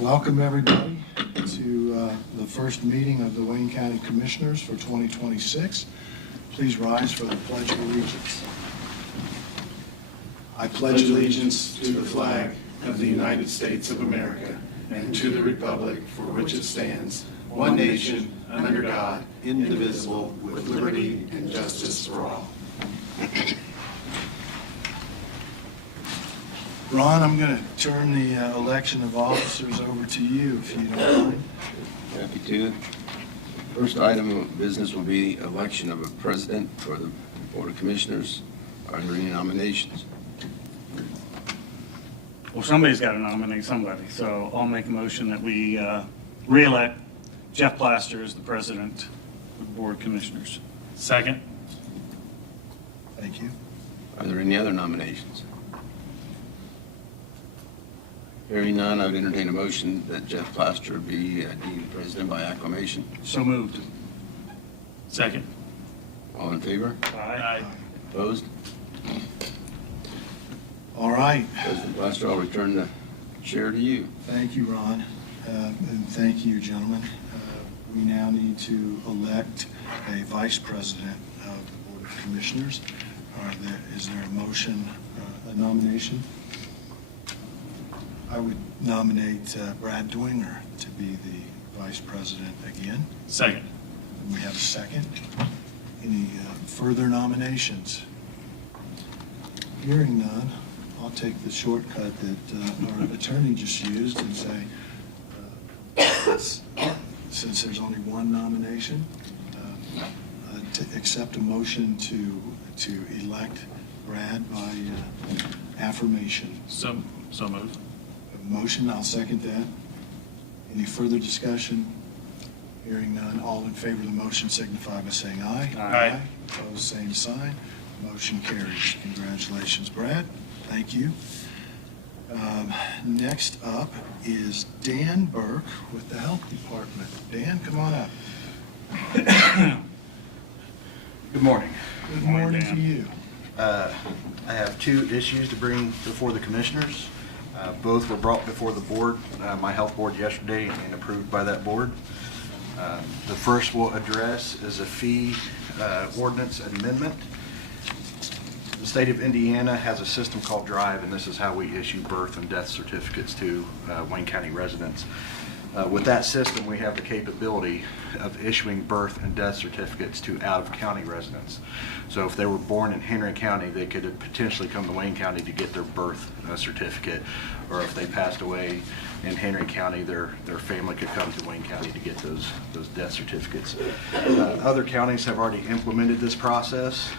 Welcome everybody to the first meeting of the Wayne County Commissioners for 2026. Please rise for the Pledge of Allegiance. I pledge allegiance to the flag of the United States of America and to the republic for which it stands, one nation, under God, indivisible, with liberty and justice for all. Ron, I'm going to turn the election of officers over to you, if you don't mind. Happy to. First item of business will be election of a president for the Board of Commissioners. Are there any nominations? Well, somebody's got to nominate somebody, so I'll make a motion that we re-elect Jeff Plaster as the president of the Board of Commissioners. Second. Thank you. Are there any other nominations? Hearing none, I would entertain a motion that Jeff Plaster be deemed president by acclamation. So moved. Second. All in favor? Aye. Opposed? All right. President Plaster, I'll return the chair to you. Thank you, Ron, and thank you, gentlemen. We now need to elect a vice president of the Board of Commissioners. Is there a motion, a nomination? I would nominate Brad Dwinger to be the vice president again. Second. We have a second. Any further nominations? Hearing none, I'll take the shortcut that our attorney just used and say, since there's only one nomination, to accept a motion to elect Brad by affirmation. So moved. A motion, I'll second that. Any further discussion? Hearing none, all in favor of the motion signify by saying aye. Aye. Opposed, same sign. Motion carries. Congratulations, Brad. Thank you. Next up is Dan Burke with the Health Department. Dan, come on up. Good morning. Good morning to you. I have two issues to bring before the commissioners. Both were brought before the board, my health board yesterday, and approved by that board. The first we'll address is a fee ordinance amendment. The state of Indiana has a system called Drive, and this is how we issue birth and death certificates to Wayne County residents. With that system, we have the capability of issuing birth and death certificates to out-of-county residents. So if they were born in Henry County, they could potentially come to Wayne County to get their birth certificate, or if they passed away in Henry County, their family could come to Wayne County to get those death certificates. Other counties have already implemented this process,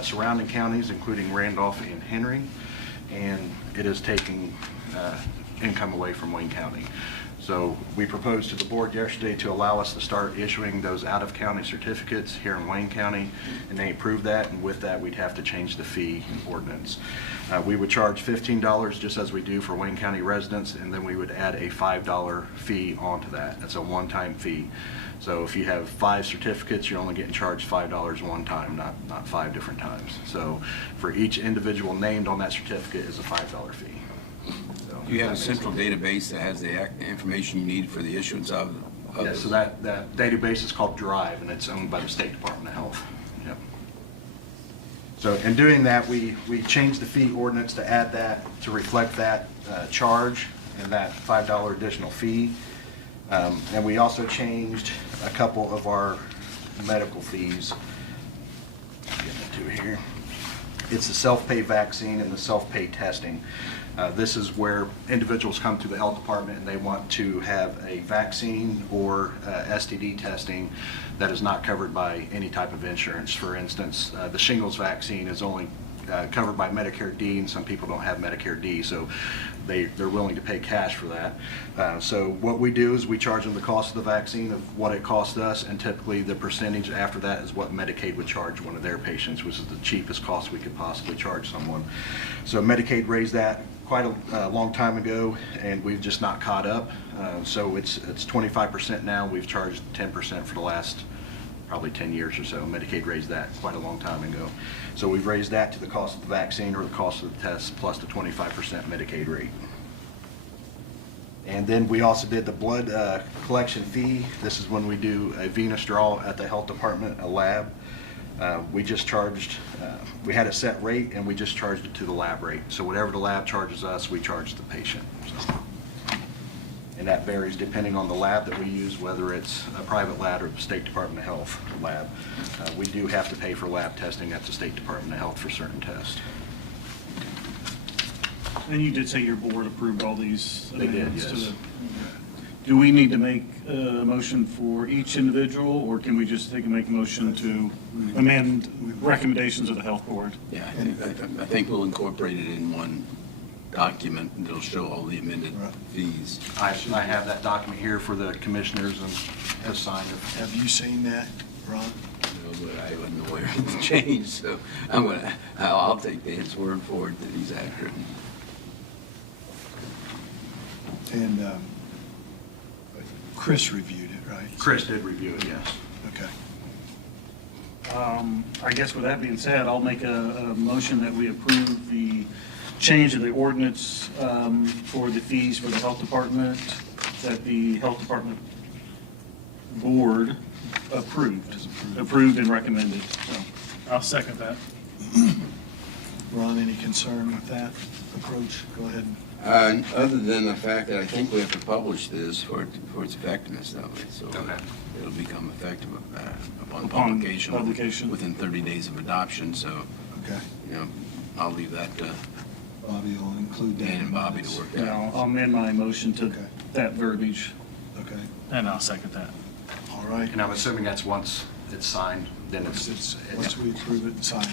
surrounding counties, including Randolph and Henry, and it is taking income away from Wayne County. So we proposed to the board yesterday to allow us to start issuing those out-of-county certificates here in Wayne County, and they approved that, and with that we'd have to change the fee ordinance. We would charge $15 just as we do for Wayne County residents, and then we would add a $5 fee onto that. That's a one-time fee. So if you have 5 certificates, you're only getting charged $5 one time, not 5 different times. So for each individual named on that certificate is a $5 fee. Do you have a central database that has the information you need for the issuance of Yeah, so that database is called Drive, and it's owned by the State Department of Health. Yep. So in doing that, we changed the fee ordinance to add that, to reflect that charge and that $5 additional fee. And we also changed a couple of our medical fees. Get into here. It's the self-pay vaccine and the self-pay testing. This is where individuals come to the health department and they want to have a vaccine or STD testing that is not covered by any type of insurance. For instance, the shingles vaccine is only covered by Medicare D, and some people don't have Medicare D, so they're willing to pay cash for that. So what we do is we charge them the cost of the vaccine of what it cost us, and typically the percentage after that is what Medicaid would charge one of their patients, which is the cheapest cost we could possibly charge someone. So Medicaid raised that quite a long time ago, and we've just not caught up. So it's 25% now. We've charged 10% for the last probably 10 years or so. Medicaid raised that quite a long time ago. So we've raised that to the cost of the vaccine or the cost of the test plus the 25% Medicaid rate. And then we also did the blood collection fee. This is when we do a venous draw at the health department, a lab. We just charged, we had a set rate and we just charged it to the lab rate. So whatever the lab charges us, we charge the patient. So, and that varies depending on the lab that we use, whether it's a private lab or the State Department of Health lab. We do have to pay for lab testing at the State Department of Health for certain tests. And you did say your board approved all these They did, amendments to yes. the... Do we need to make a motion for each individual, or can we just make a motion to amend recommendations of the health board? Yeah, I think we'll incorporate it in one document, and it'll show all the amended fees. I have that document here for the commissioners and has signed it. Have you seen that, Ron? No, but I wasn't aware of the change, so I'll take Dan's word for it that he's accurate. And Chris reviewed it, right? Chris did review it, yes. Okay. I guess with that being said, I'll make a motion that we approve the change of the ordinance for the fees for the health department, that the health department board approved and recommended. So I'll second that. Ron, any concern with that approach? Go ahead. Other than the fact that I think we have to publish this for its effectiveness, though, so Okay. it'll become effective upon Upon publication within 30 days of adoption. So, Okay. I'll leave that to Bobby will include that. Dan and Bobby to work And out. I'll amend my motion to Okay. that verbiage. Okay. And I'll second that. All right. And I'm assuming that's once it's signed, then it's Once we approve it and sign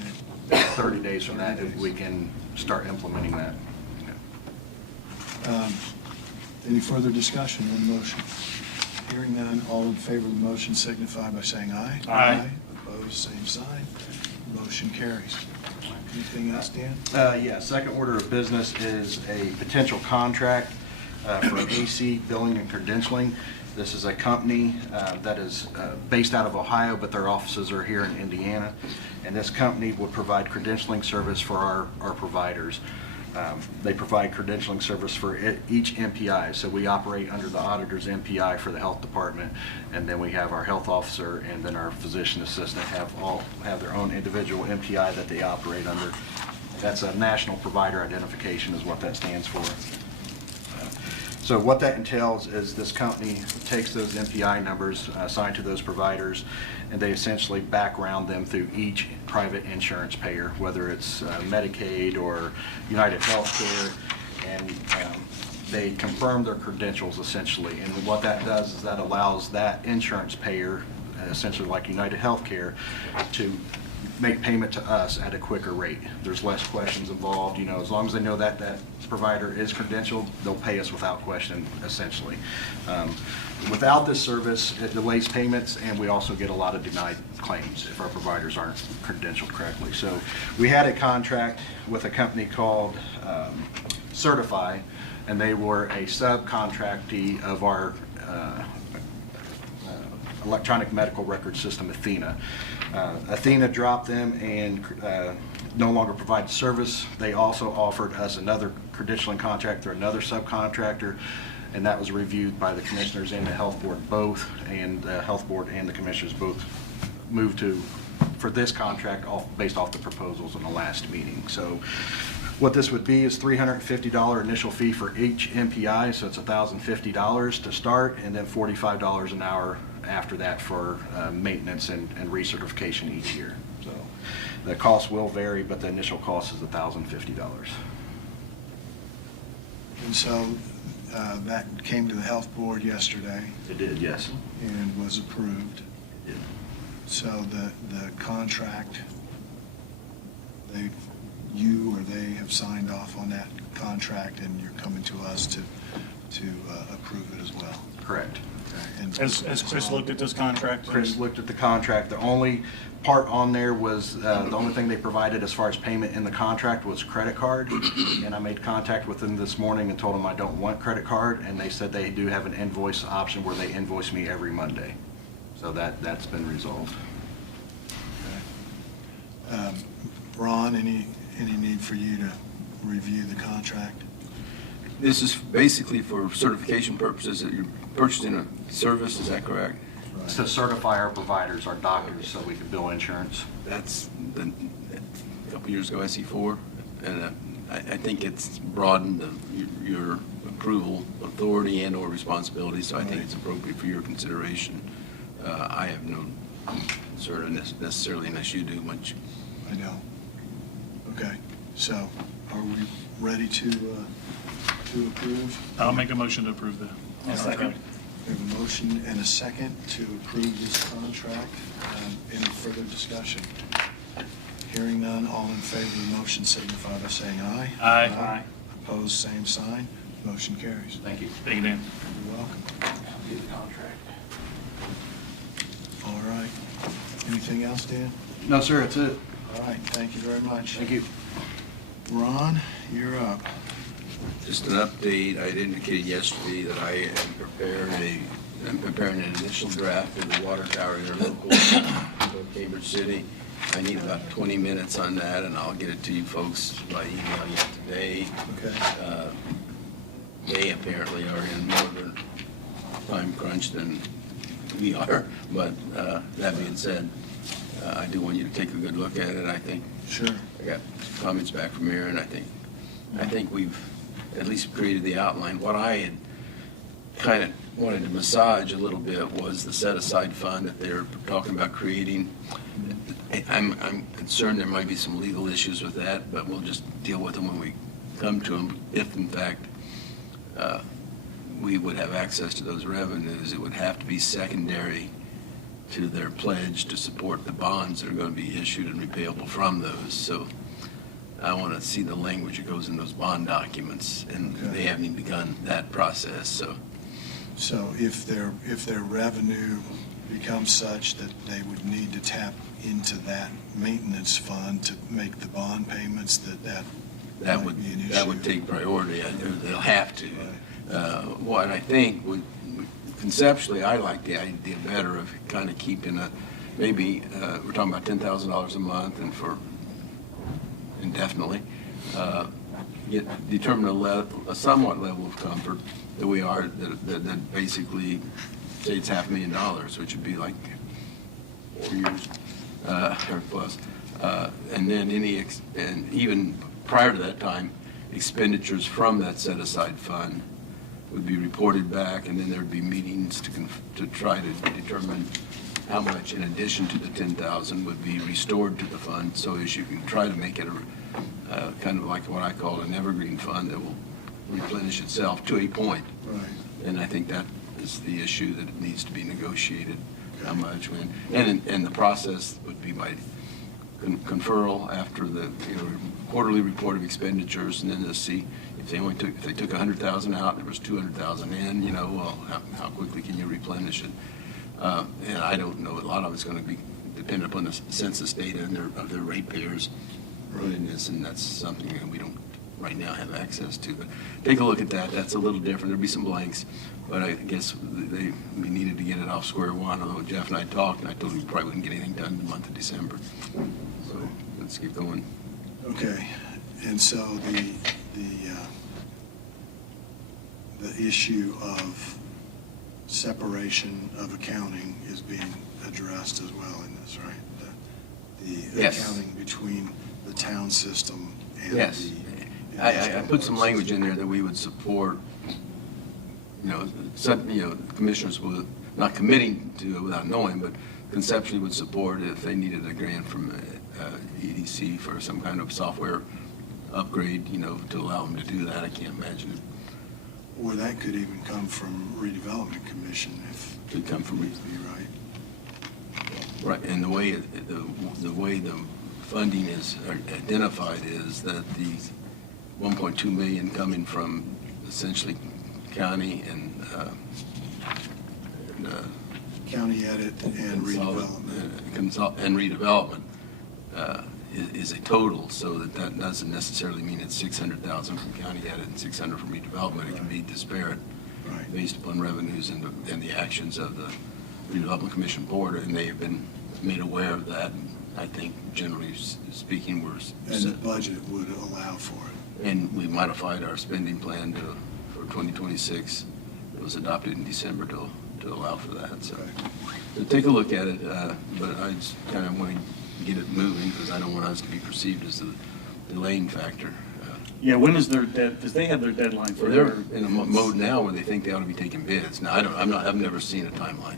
it. 30 days from that, we can start implementing that. Any further discussion on the motion? Hearing none, all in favor of the motion signify by saying aye. Aye. Opposed, same sign. Motion carries. Anything else, Dan? Yeah, second order of business is a potential contract for AC billing and credentialing. This is a company that is based out of Ohio, but their offices are here in Indiana. And this company would provide credentialing service for our providers. They provide credentialing service for each MPI. So we operate under the auditor's MPI for the health department, and then we have our health officer and then our physician assistant have their own individual MPI that they operate under. That's a national provider identification is what that stands for. So what that entails is this company takes those MPI numbers assigned to those providers, and they essentially background them through each private insurance payer, whether it's Medicaid or United Healthcare, and they confirm their credentials essentially. And what that does is that allows that insurance payer, essentially like United Healthcare, to make payment to us at a quicker rate. There's less questions involved. As long as they know that that provider is credentialed, they'll pay us without question, essentially. Without this service, it delays payments, and we also get a lot of denied claims if our providers aren't credentialed correctly. So we had a contract with a company called Certify, and they were a subcontractee of our electronic medical record system, Athena. Athena dropped them and no longer provides service. They also offered us another credentialing contract through another subcontractor, and that was reviewed by the commissioners and the health board both, and the health board and the commissioners both moved for this contract based off the proposals in the last meeting. So what this would be is $350 initial fee for each MPI, so it's $1,050 to start, and then $45 an hour after that for maintenance and recertification each year. So the cost will vary, but the initial cost is $1,050. And so that came to the health board yesterday It did, yes. and was approved. Yeah. So the contract, you or they have signed off on that contract, and you're coming to us to approve it as well. Correct. Okay. And Has Chris looked at this contract? Chris looked at the contract. The only part on there was, the only thing they provided as far as payment in the contract was credit card. And I made contact with them this morning and told them I don't want credit card, and they said they do have an invoice option where they invoice me every Monday. So that's been resolved. Ron, any need for you to review the contract? This is basically for certification purposes, that you're purchasing a service, is that correct? It's to certify our providers, our doctors, so we can bill insurance. That's, a couple years ago, SE4, and I think it's broadened your approval authority and/or responsibility, so I think it's appropriate for your consideration. I have no concern necessarily unless you do much. I know. Okay, so are we ready to approve? I'll make a motion to approve the contract. We have a motion and a second to approve this contract. Any further discussion? Hearing none, all in favor of the motion signify by saying aye. Aye. Opposed, same sign. Motion carries. Thank you. Thank you, Dan. You're welcome. Do the contract. All right. Anything else, Dan? No, sir, that's it. All right, thank you very much. Thank you. Ron, you're up. Just an update, I had indicated yesterday that I'm preparing an initial draft of the water tower interlocal for Cambridge City. I need about 20 minutes on that, and I'll get it to you folks by email yet today. Okay. They apparently are in more of a time crunch than we are, but that being said, I do want you to take a good look at it. I think Sure. I got comments back from Aaron. I think we've at least created the outline. What I had kind of wanted to massage a little bit was the set-aside fund that they're talking about creating. I'm concerned there might be some legal issues with that, but we'll just deal with them when we come to them. If, in fact, we would have access to those revenues, it would have to be secondary to their pledge to support the bonds that are going to be issued and repayable from those. So I want to see the language that goes in those bond documents, and Okay. they haven't even begun that process. So if their revenue becomes such that they would need to tap into that maintenance fund to make the bond payments, that That might be an issue. that would take priority. They'll have to. Right. What I think would, conceptually, I like the idea better of kind of keeping maybe, we're talking about $10,000 a month and for indefinitely, determine a somewhat level of comfort that we are, that basically, say it's $500,000, which would be like 4 years or plus. And then and even prior to that time, expenditures from that set-aside fund would be reported back, and then there'd be meetings to try to determine how much, in addition to the 10,000, would be restored to the fund, so as you can try to make it a kind of like what I call an evergreen fund that will replenish itself to a point. Right. And I think that is the issue that needs to be negotiated, how Okay. much, when, and the process would be by conferral after the quarterly report of expenditures, and then to see if they took 100,000 out and there was 200,000 in, well, how quickly can you replenish it? And I don't know, a lot of it's going to be dependent upon the census data and of their ratepayers running this, and that's something that we don't right now have access to. But take a look at that. That's a little different. There'll be some blanks, but I guess we needed to get it off square one. Although Jeff and I talked, and I told him we probably wouldn't get anything done in the month of December. So let's get going. Okay, and so the issue of separation of accounting is being addressed as well in this, right? The Yes. accounting between the town system and Yes. the. I put some language in there that we would support, commissioners would, not committing to it without knowing, but conceptually would support if they needed a grant from EDC for some kind of software upgrade, to allow them to do that. I can't imagine it Or that could even come from redevelopment commission if. could come from needs to be right. Right, and the way the funding is identified is that the 1.2 million coming from essentially county and County edit and redevelopment. And redevelopment is a total, so that doesn't necessarily mean it's 600,000 from county edit and 600 from redevelopment. It can be disparate Right. based upon revenues and the actions of the redevelopment commission board, and they have been made aware of that. I think generally speaking, And the budget would allow for it. And we modified our spending plan for 2026. It was adopted in December to allow for that, so. So take a look at it, but I just kind of want to get it moving because I don't want us to be perceived as the delaying factor. Yeah, when is their because they have their deadline for They're their. in a mode now where they think they ought to be taking bids. Now, I've never seen a timeline.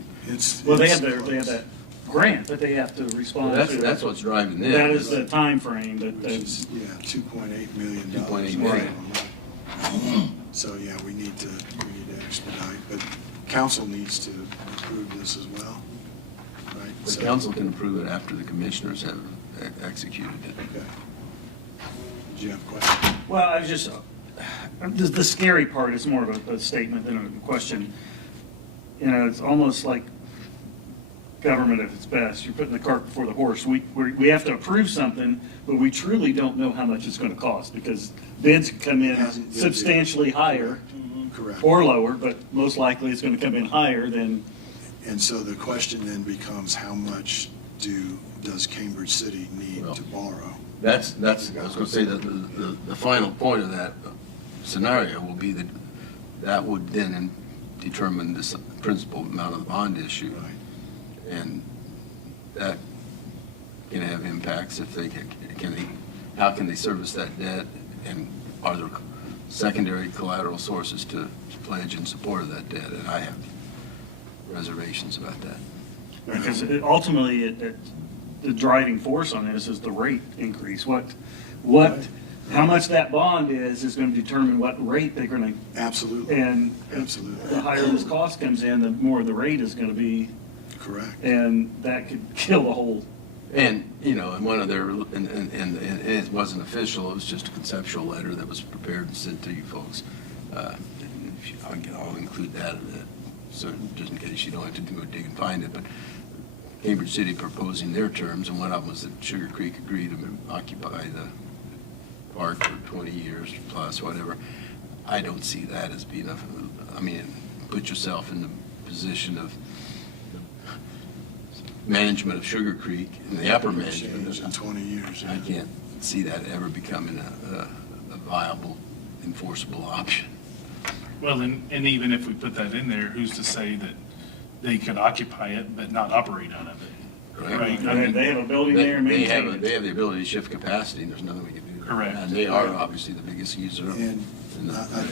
Well, they have that grant that they have to respond to. That's what's driving this. That is the time frame Which that's. is, yeah, $2.8 million. $2.8 million. So, yeah, we need to expedite, but council needs to approve this as well, right? The So- council can approve it after the commissioners have executed it. Okay. Did you have a question? Well, I was just, the scary part is more of a statement than a question. You know, it's almost like government at its best. You're putting the cart before the horse. We have to approve something, but we truly don't know how much it's going to cost because bids come in Hasn't been substantially higher Correct. or lower, but most likely it's going to come in higher than, And so the question then becomes, how much does Cambridge City need Well, to borrow? I was going to say that the final point of that scenario will be that would then determine the principal amount of the bond issue. Right. And that can have impacts if how can they service that debt? And are there secondary collateral sources to pledge in support of that debt? And I have reservations about that. because ultimately the driving force on this is the rate increase. How much that bond is going to determine what rate they're going to. Absolutely. And Absolutely. the higher this cost comes in, the more the rate is going to be, Correct. and that could kill the whole. And, and one of their, and it wasn't official, it was just a conceptual letter that was prepared and sent to you folks. I'll include that in that, so just in case you don't have to do a dig and find it, but Cambridge City proposing their terms, and one of them was that Sugar Creek agreed to occupy the park for 20 years plus, whatever. I don't see that as being put yourself in the position of management of Sugar Creek and the upper management. Change in 20 years. I can't see that ever becoming a viable, enforceable option. Well, and even if we put that in there, who's to say that they could occupy it but not operate out of it? Right. I mean, They have a building there and They maintain have it. the ability to shift capacity, and there's nothing we can do. Correct. And they are obviously the biggest user. And in the-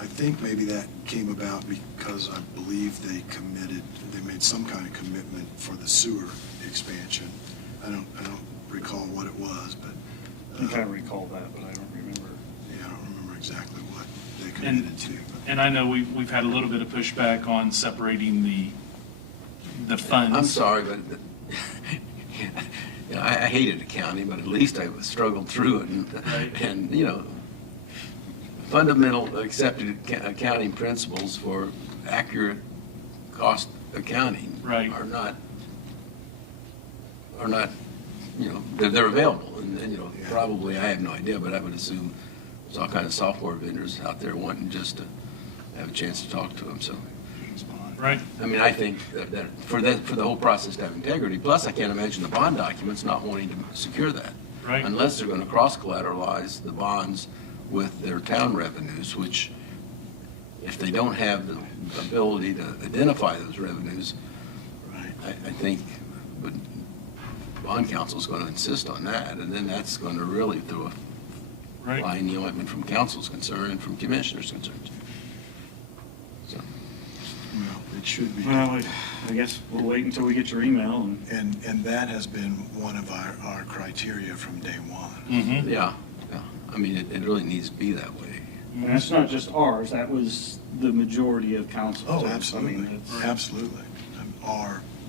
I think maybe that came about because I believe they made some kind of commitment for the sewer expansion. I don't recall what it was, but. I think I recall that, but I don't remember. Yeah, I don't remember exactly what they committed to. But and I know we've had a little bit of pushback on separating the funds. I'm sorry, but I hated accounting, but at least I struggled through it. Right. And fundamental accepted accounting principles for accurate cost accounting Right. are not, they're available. And Yeah. probably, I have no idea, but I would assume there's all kinds of software vendors out there wanting just to have a chance to talk to them, so. Right. I think that for the whole process to have integrity, plus I can't imagine the bond documents not wanting to secure that. Right. Unless they're going to cross-collateralize the bonds with their town revenues, which if they don't have the ability to identify those revenues, Right. I think but bond council's going to insist on that, and then that's going to really throw a Right. fly in the ointment from council's concern and from commissioners' concerns. So. Well, it should be. Well, I guess we'll wait until we get your email and. And that has been one of our criteria from day one. Mm-hmm. Yeah. It really needs to be that way. And that's not just ours, that was the majority of council. Oh, too. absolutely, It's- absolutely.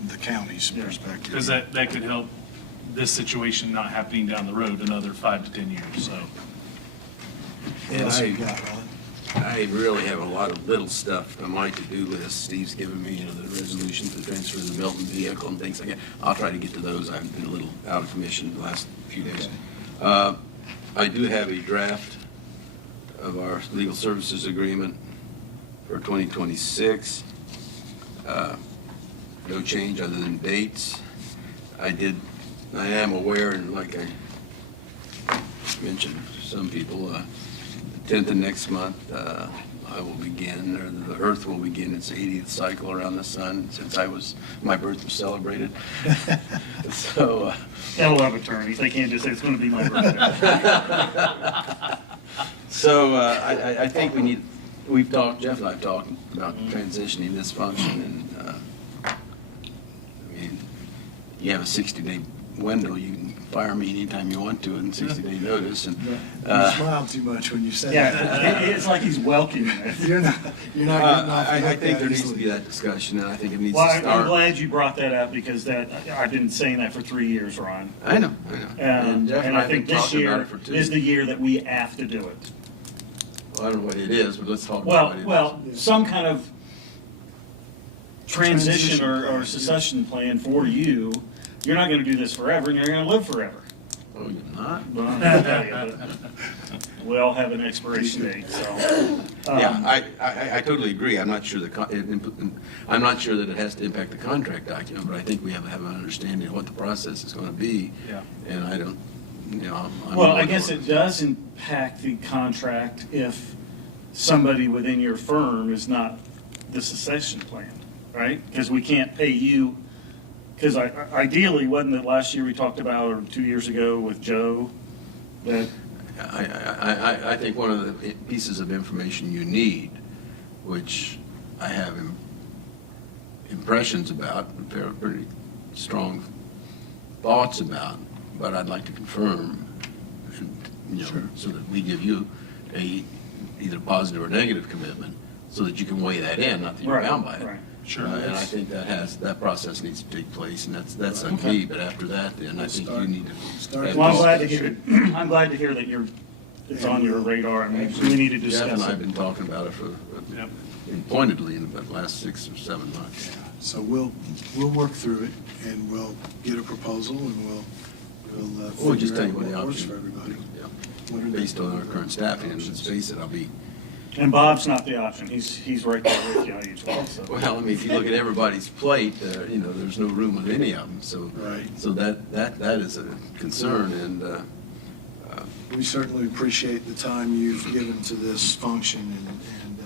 The county's Yeah. perspective. Because that could help this situation not happening down the road another 5 to 10 years, so. What else you got, Ron? I really have a lot of little stuff on my to-do list. Steve's given me, the resolution to transfer the Milton vehicle and things like that. I'll try to get to those. I've been a little out of commission the last few days. I do have a draft of our legal services agreement for 2026. No change other than dates. I am aware, and like I mentioned to some people, 10th of next month, I will begin, or the Earth will begin its 80th cycle around the sun since my birth was celebrated. So. That'll have attorneys. They can't just say it's going to be my birthday. So I think we've talked, Jeff and I have talked about transitioning this function, and I mean, you have a 60-day window. You can fire me anytime you want to in 60-day notice. And You smiled too much when you said Yeah, that. it's like he's welcoming it. You're not getting off the I hook think that there needs to easily. be that discussion, and I think it needs Well, to I'm start. glad you brought that up because I've been saying that for 3 years, Ron. I know. Jeff And I I have think been this talking about year it for 2 is the year that we have to do it. Well, I don't know what it is, but let's talk about what it is. Well, some kind of transition Transition or plan, succession plan for you. You're not going to do this forever, and you're going to live forever. Oh, you're not? Well, I'm gonna tell you, but we all have an expiration date, so. Yeah, I totally agree. I'm not sure I'm not sure that it has to impact the contract document, but I think we have to have an understanding of what the process is going to be. Yeah. And I don't, I'm Well, I willing guess to- it does impact the contract if somebody within your firm is not the succession plan, right? Because we can't pay you, because ideally, wasn't it last year we talked about, or 2 years ago with Joe, that, I think one of the pieces of information you need, which I have impressions about, pretty strong thoughts about, but I'd like to confirm, and, so that we give you a either positive or negative commitment, so that you can weigh that in, not that you're Right, bound by it. right. Sure. And I think that process needs to take place, and that's on Okay. me. But after that, then I think you need to. Start have well, I'm Well, glad to hear it. I'm glad to hear that it's on your radar, and we need to Jeff discuss and I it. have been talking about it for, Yep. pointedly in the last 6 or 7 months. So we'll work through it, and we'll get a proposal, and we'll We'll just figure tell out you what the what works option. for everybody. Yeah. What are the Based on our current staffing, and let's face it, I'll be, And Bob's not the option. He's right there with you on each one, so. well, I mean, if you look at everybody's plate, there's no room on any of them, so. Right. So that is a concern, and, We certainly appreciate the time you've given to this function, and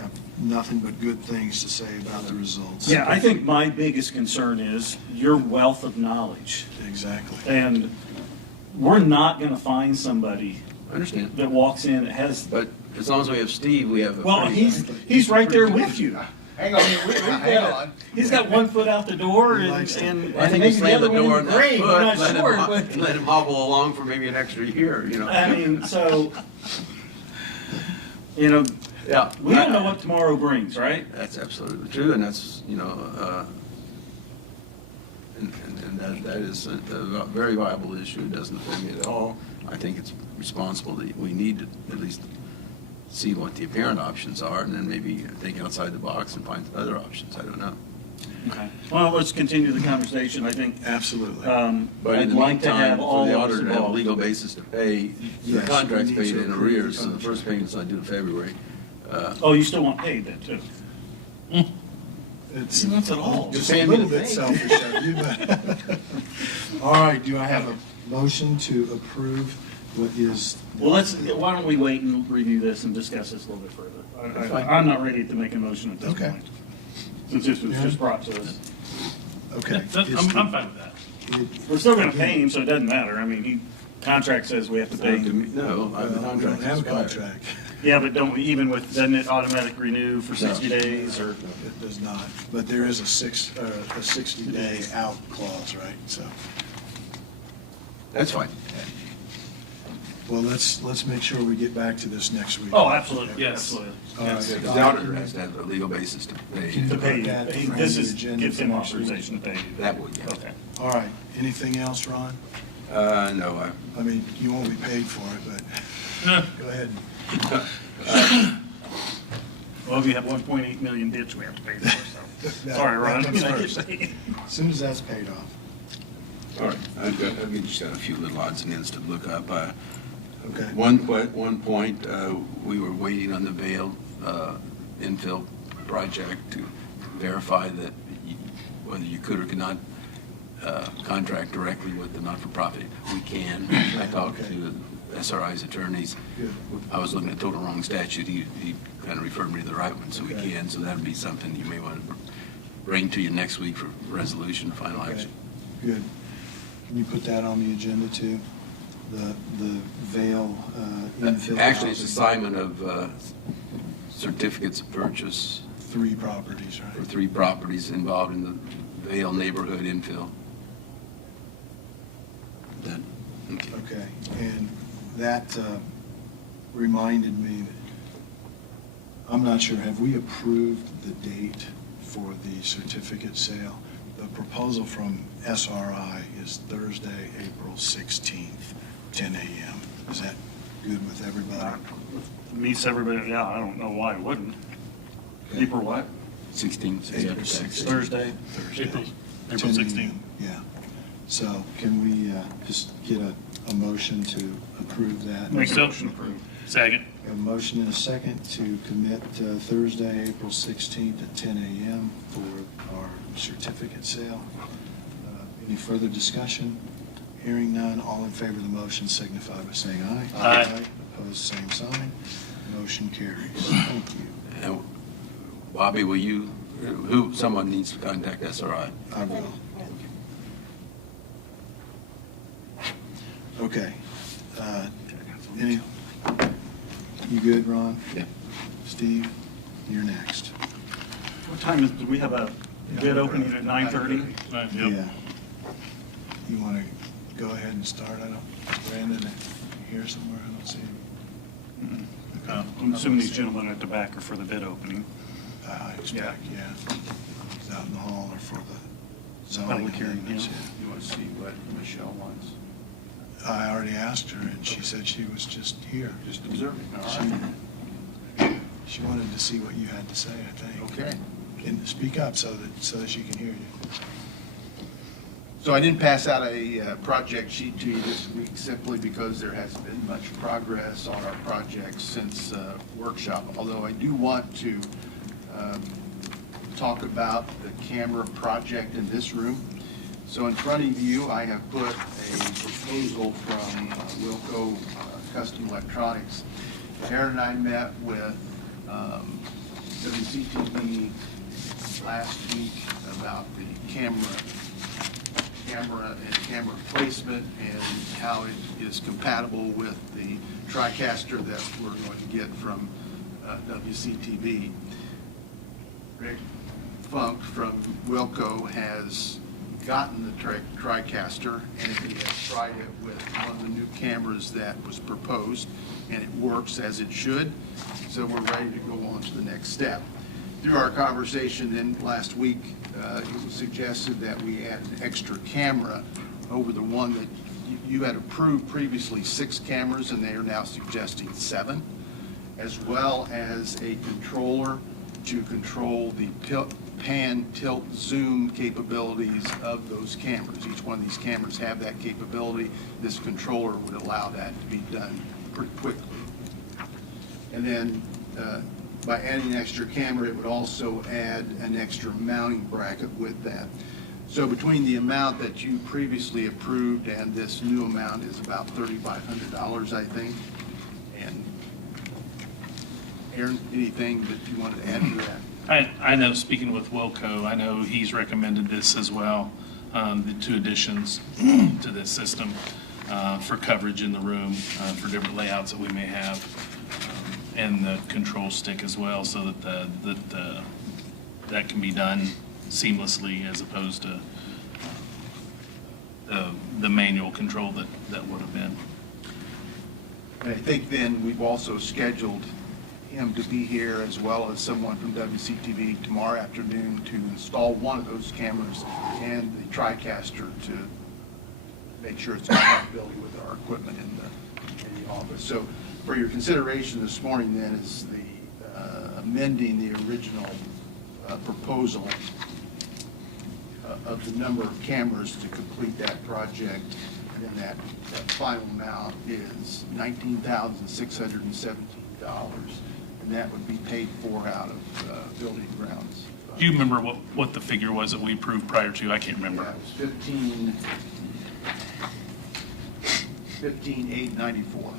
have nothing but good things to say about the results. Yeah, I think my biggest concern is your wealth of knowledge. Exactly. And we're not going to find somebody I understand. that walks in that has, But as long as we have Steve, we have a. well, pretty- he's right there with you. Hang on, hang on. He's got 1 foot out the door He and likes to- I think maybe we the slam the other one door in in the that grave, foot, we're not let him sure, ho- but, let him hobble along for maybe an extra year, I mean, so, Yeah. we don't know what tomorrow brings, right? That's absolutely true, and that's, and that is a very viable issue. It doesn't offend me at all. I think it's responsible that we need to at least see what the apparent options are, and then maybe think outside the box and find other options. I don't know. Okay. Well, let's continue the conversation, I think. Absolutely. But in I'd the like to meantime, have for all the of us auditor to have a involved. legal basis to pay, the Yes, contract's we need paid to in approve the arrears, so the contract. first payment's not due in February. Oh, you still want paid then, too? It's That's at all. just Pay a me little to bit think. selfish of you, but. All right, do I have a motion to approve what is? Well, why don't we wait and review this and discuss this a little bit further? I'm not ready to make a motion at this Okay. point, since this was just brought to us. Okay. I'm fine with that. We're still gonna pay him, so it doesn't matter. I mean, contract says we have to pay him. No, the We don't contract have a expired. contract. Yeah, but don't we, even with, doesn't it automatic renew for 60 days, or? It does not, but there is a 60-day out clause, right? So, That's fine. well, let's make sure we get back to this next week. Oh, absolutely, Yes. absolutely. All right. Because the auditor has to have a legal basis to pay. To pay That you. on This the is, agenda gives for him next week. authorization to pay you. That would, yeah. Okay. All right, anything else, Ron? No, I mean, you won't be paid for it, but go ahead. Well, we have 1.8 million ditch we have to pay for, so. Sorry, Ron. That comes first. As soon as that's paid off. all right, I've just got a few little odds and ends to look up. Okay. One point, we were waiting on the Vail infill project to verify that whether you could or could not contract directly with the not-for-profit. We can. I talked Okay. to the SRI's attorneys. Good. I was looking at total wrong statute. He kind of referred me to the right one, so we Okay. can. So that'd be something you may want to bring to you next week for resolution, final Okay. action. Good. Can you put that on the agenda too? The Vale infill. Actually, it's housing. assignment of certificates of purchase 3 properties, for right? 3 properties involved in the Vale neighborhood infill. Done. Okay. Okay, and that reminded me, I'm not sure, have we approved the date for the certificate sale? The proposal from SRI is Thursday, April 16th, 10 a.m. Is that good with everybody? Meets everybody, yeah, I don't know why it wouldn't. Okay. April what? 16th. April 16th. Thursday? Thursday. April 10 16th. a.m., yeah. So can we just get a motion to approve that? Make a motion approved. Second. We have a motion and a second to commit Thursday, April 16th at 10 a.m. for our certificate sale. Any further discussion? Hearing none, all in favor of the motion signify by saying aye. Aye. Opposed, same sign. Motion carries. Thank you. And Bobby, will you, someone needs to contact SRI. I will. Okay. Any, you good, Ron? Yeah. Steve, you're next. What time is, do we have a bid opening at 9:30? Yep. Yeah. You want to go ahead and start? I don't, Brandon, here somewhere, I don't see him. I'm assuming these gentlemen at the back are for the bid opening. I expect, yeah. It's out in the hall or for the zoning Public hearing, amendments, yeah. yeah. You want to see what Michelle wants? I already asked her, and she said she was just here. Just observing, all She, right? she wanted to see what you had to say, I think. Okay. Can speak up so that she can hear you. So I didn't pass out a project sheet to you this week simply because there hasn't been much progress on our project since workshop, although I do want to talk about the camera project in this room. So in front of you, I have put a proposal from Wilco Custom Electronics. Aaron and I met with WCTV last week about the camera and camera placement and how it is compatible with the TriCaster that we're going to get from WCTV. Rick Funk from Wilco has gotten the TriCaster, and he has tried it with one of the new cameras that was proposed, and it works as it should. So we're ready to go on to the next step. Through our conversation then last week, it was suggested that we add an extra camera over the one that you had approved previously 6 cameras, and they are now suggesting 7, as well as a controller to control the pan, tilt, zoom capabilities of those cameras. Each one of these cameras have that capability. This controller would allow that to be done pretty quickly. And then by adding an extra camera, it would also add an extra mounting bracket with that. So between the amount that you previously approved and this new amount is about $3,500, I think. And Aaron, anything that you wanted to add to that? I know, speaking with Wilco, I know he's recommended this as well, the 2 additions to this system for coverage in the room, for different layouts that we may have, and the control stick as well, so that that can be done seamlessly as opposed to the manual control that would have been. And I think then we've also scheduled him to be here, as well as someone from WCTV tomorrow afternoon, to install one of those cameras and the TriCaster to make sure it's compatibility with our equipment in the office. So for your consideration this morning then is the amending the original proposal of the number of cameras to complete that project. And then that final amount is $19,617. And that would be paid for out of building grounds funds. Do you remember what the figure was that we approved prior to? I can't Yeah, remember. it was 15,894.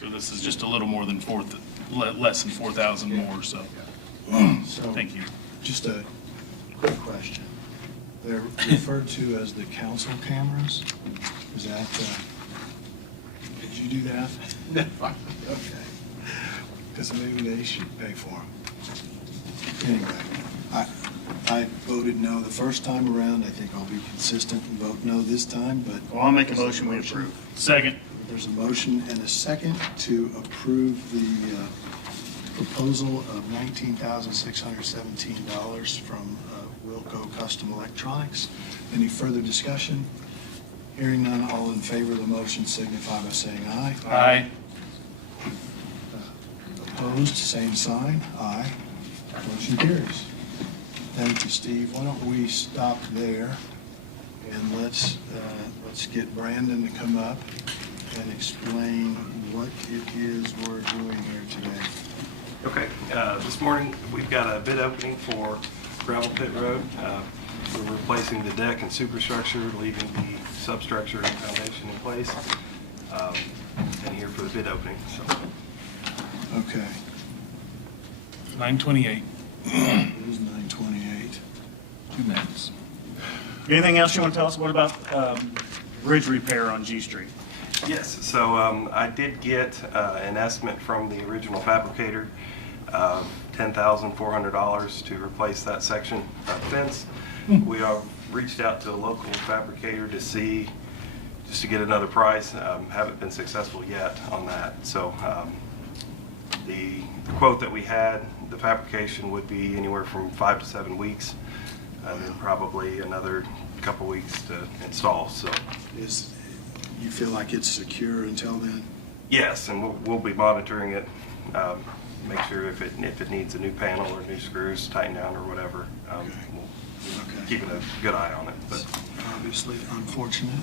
So this is just a little more than less than 4,000 more, so, So, thank you. just a quick question. They're referred to as the council cameras? Is that, did you do that? No. Okay. Because maybe they should pay for them. Anyway, I voted no the first time around. I think I'll be consistent and vote no this time, but. Well, I'll make a motion, we approve. Second. There's a motion and a second to approve the proposal of $19,617 from Wilco Custom Electronics. Any further discussion? Hearing none, all in favor of the motion signify by saying aye. Aye. Opposed, same sign. Aye. Motion carries. Thank you, Steve. Why don't we stop there and let's get Brandon to come up and explain what it is we're doing here today. Okay, this morning, we've got a bid opening for Gravel Pit Road. We're replacing the deck and superstructure, leaving the substructure and foundation in place. And here for the bid opening, so. Okay. 928. It is 9:28. 2 minutes. Anything else you want to tell us? What about bridge repair on G Street? Yes, so I did get an estimate from the original fabricator of $10,400 to replace that section of fence. We have reached out to a local fabricator to see, just to get another price. Haven't been successful yet on that. So the quote that we had, the fabrication would be anywhere from 5 to 7 weeks, and then probably another couple weeks to install. So You feel like it's secure until then? yes, and we'll be monitoring it, make sure if it needs a new panel or new screws, tighten down or whatever. We'll Okay. keeping a good eye on it. But Obviously unfortunate.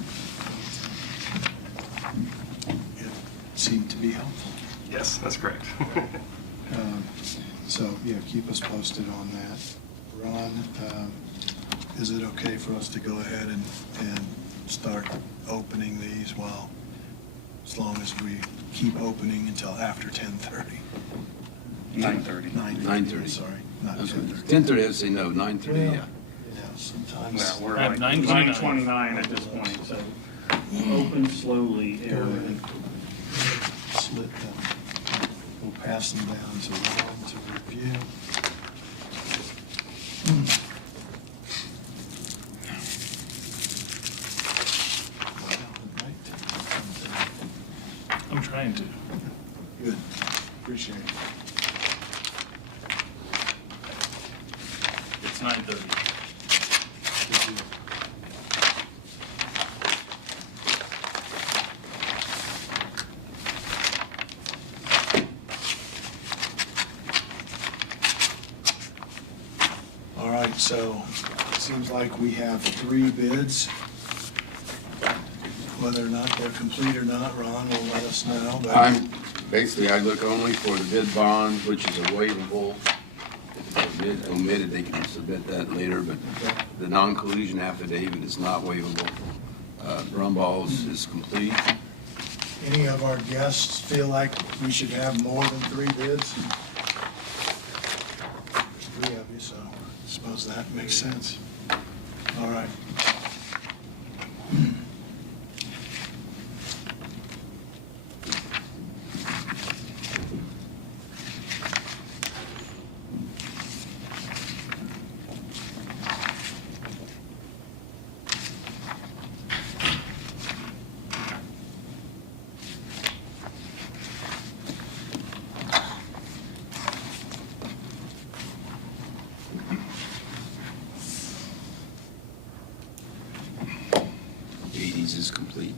It seemed to be helpful. yes, that's correct. So, yeah, keep us posted on that. Ron, is it okay for us to go ahead and start opening these as long as we keep opening until after 10:30? 9:30. 9:30, sorry, not 10:30. 10:30, I'd say no, 9:30, yeah. Sometimes. Well, we're At like 9:29. 9:29 at this point, so open slowly. Go ahead. Slit them. We'll pass them down to Ron to review. I'm trying to. Good, appreciate it. It's 9:30. Good deal. All right, so it seems like we have 3 bids. Whether or not they're complete or not, Ron will let us know. But I look only for the bid bond, which is a waivable. If it's omitted, they can submit that later, but the non-collusion affidavit is not waivable. Brumball's is complete. any of our guests feel like we should have more than 3 bids? There's 3 of you, so I suppose that makes sense. All right. Is complete.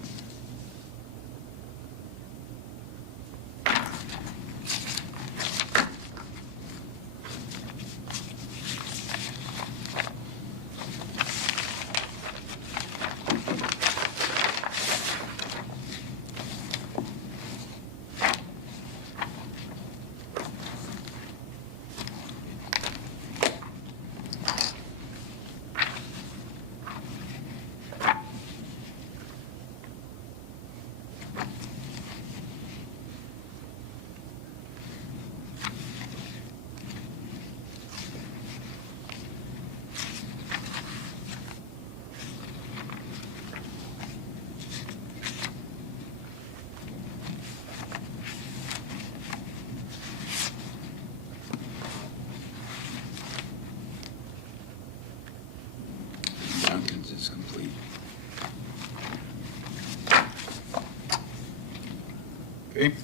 Okay.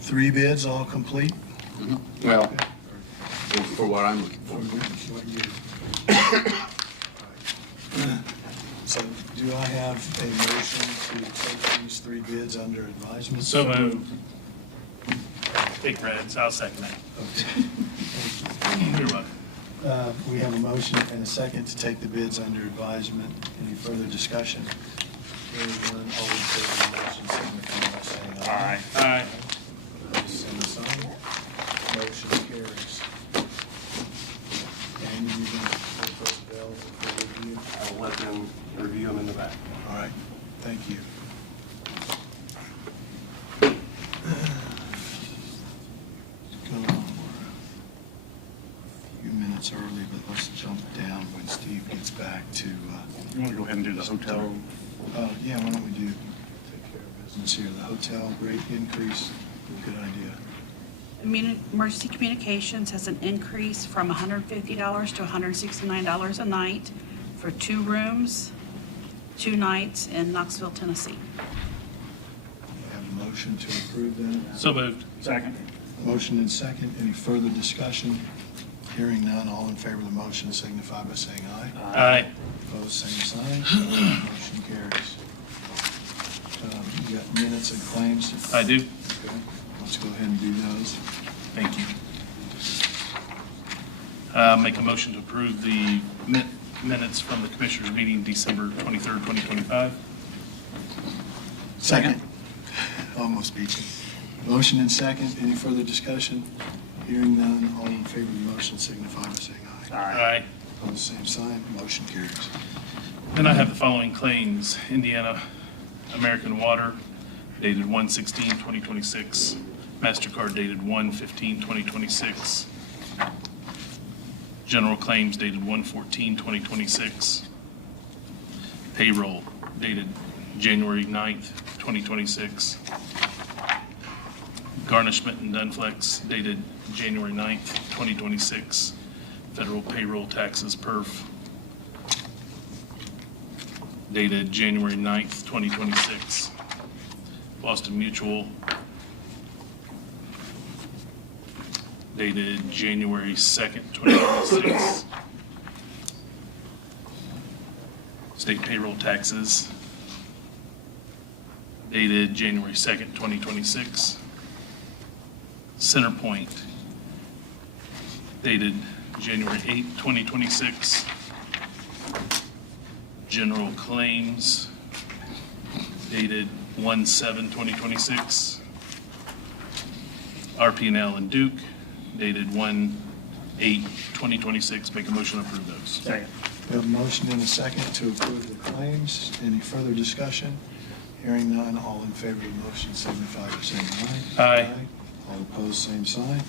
3 bids, all complete? Well, for what I'm looking for. What you- So do I have a motion to take these 3 bids under advisement? So moved. Big Reds, I'll second that. Okay. You're welcome. We have a motion and a second to take the bids under advisement. Any further discussion? Hearing none, all in favor of the motion, signify by saying aye. Aye. Opposed, same sign. Motion carries. And you're going to make those available for review? I'll let them review them in the back. All right, thank you. Go on, we're a few minutes early, but let's jump down when Steve gets back to, You want to go ahead and do the hotel? yeah, why don't we take care of business here? The hotel rate increase, good idea. Emergency Communications has an increase from $150 to $169 a night for 2 rooms, 2 nights in Knoxville, Tennessee. Have a motion to approve that. So moved. Second. Motion and second. Any further discussion? Hearing none, all in favor of the motion signify by saying aye. Aye. Opposed, same sign. Motion carries. You got minutes and claims? I do. Okay, let's go ahead and do those. Thank you. Make a motion to approve the minutes from the Commissioners' meeting December 23rd, 2025. Second. Almost beat you. Motion and second. Any further discussion? Hearing none, all in favor of the motion signify by saying aye. Aye. Opposed, same sign. Motion carries. Then I have the following claims. Indiana American Water dated 1/16/2026. MasterCard dated 1/15/2026. General claims dated 1/14/2026. Payroll dated January 9th, 2026. Garnishment and Dunflex dated January 9th, 2026. Federal payroll taxes perf dated January 9th, 2026. Boston Mutual dated January 2nd, 2026. State payroll taxes dated January 2nd, 2026. Centerpoint dated January 8th, 2026. General claims dated 1/7/2026. RP&L and Duke dated 1/8/2026. Make a motion to approve those. Second. We have a motion and a second to approve the claims. Any further discussion? Hearing none, all in favor of the motion signify by saying aye. Aye. All opposed, same sign.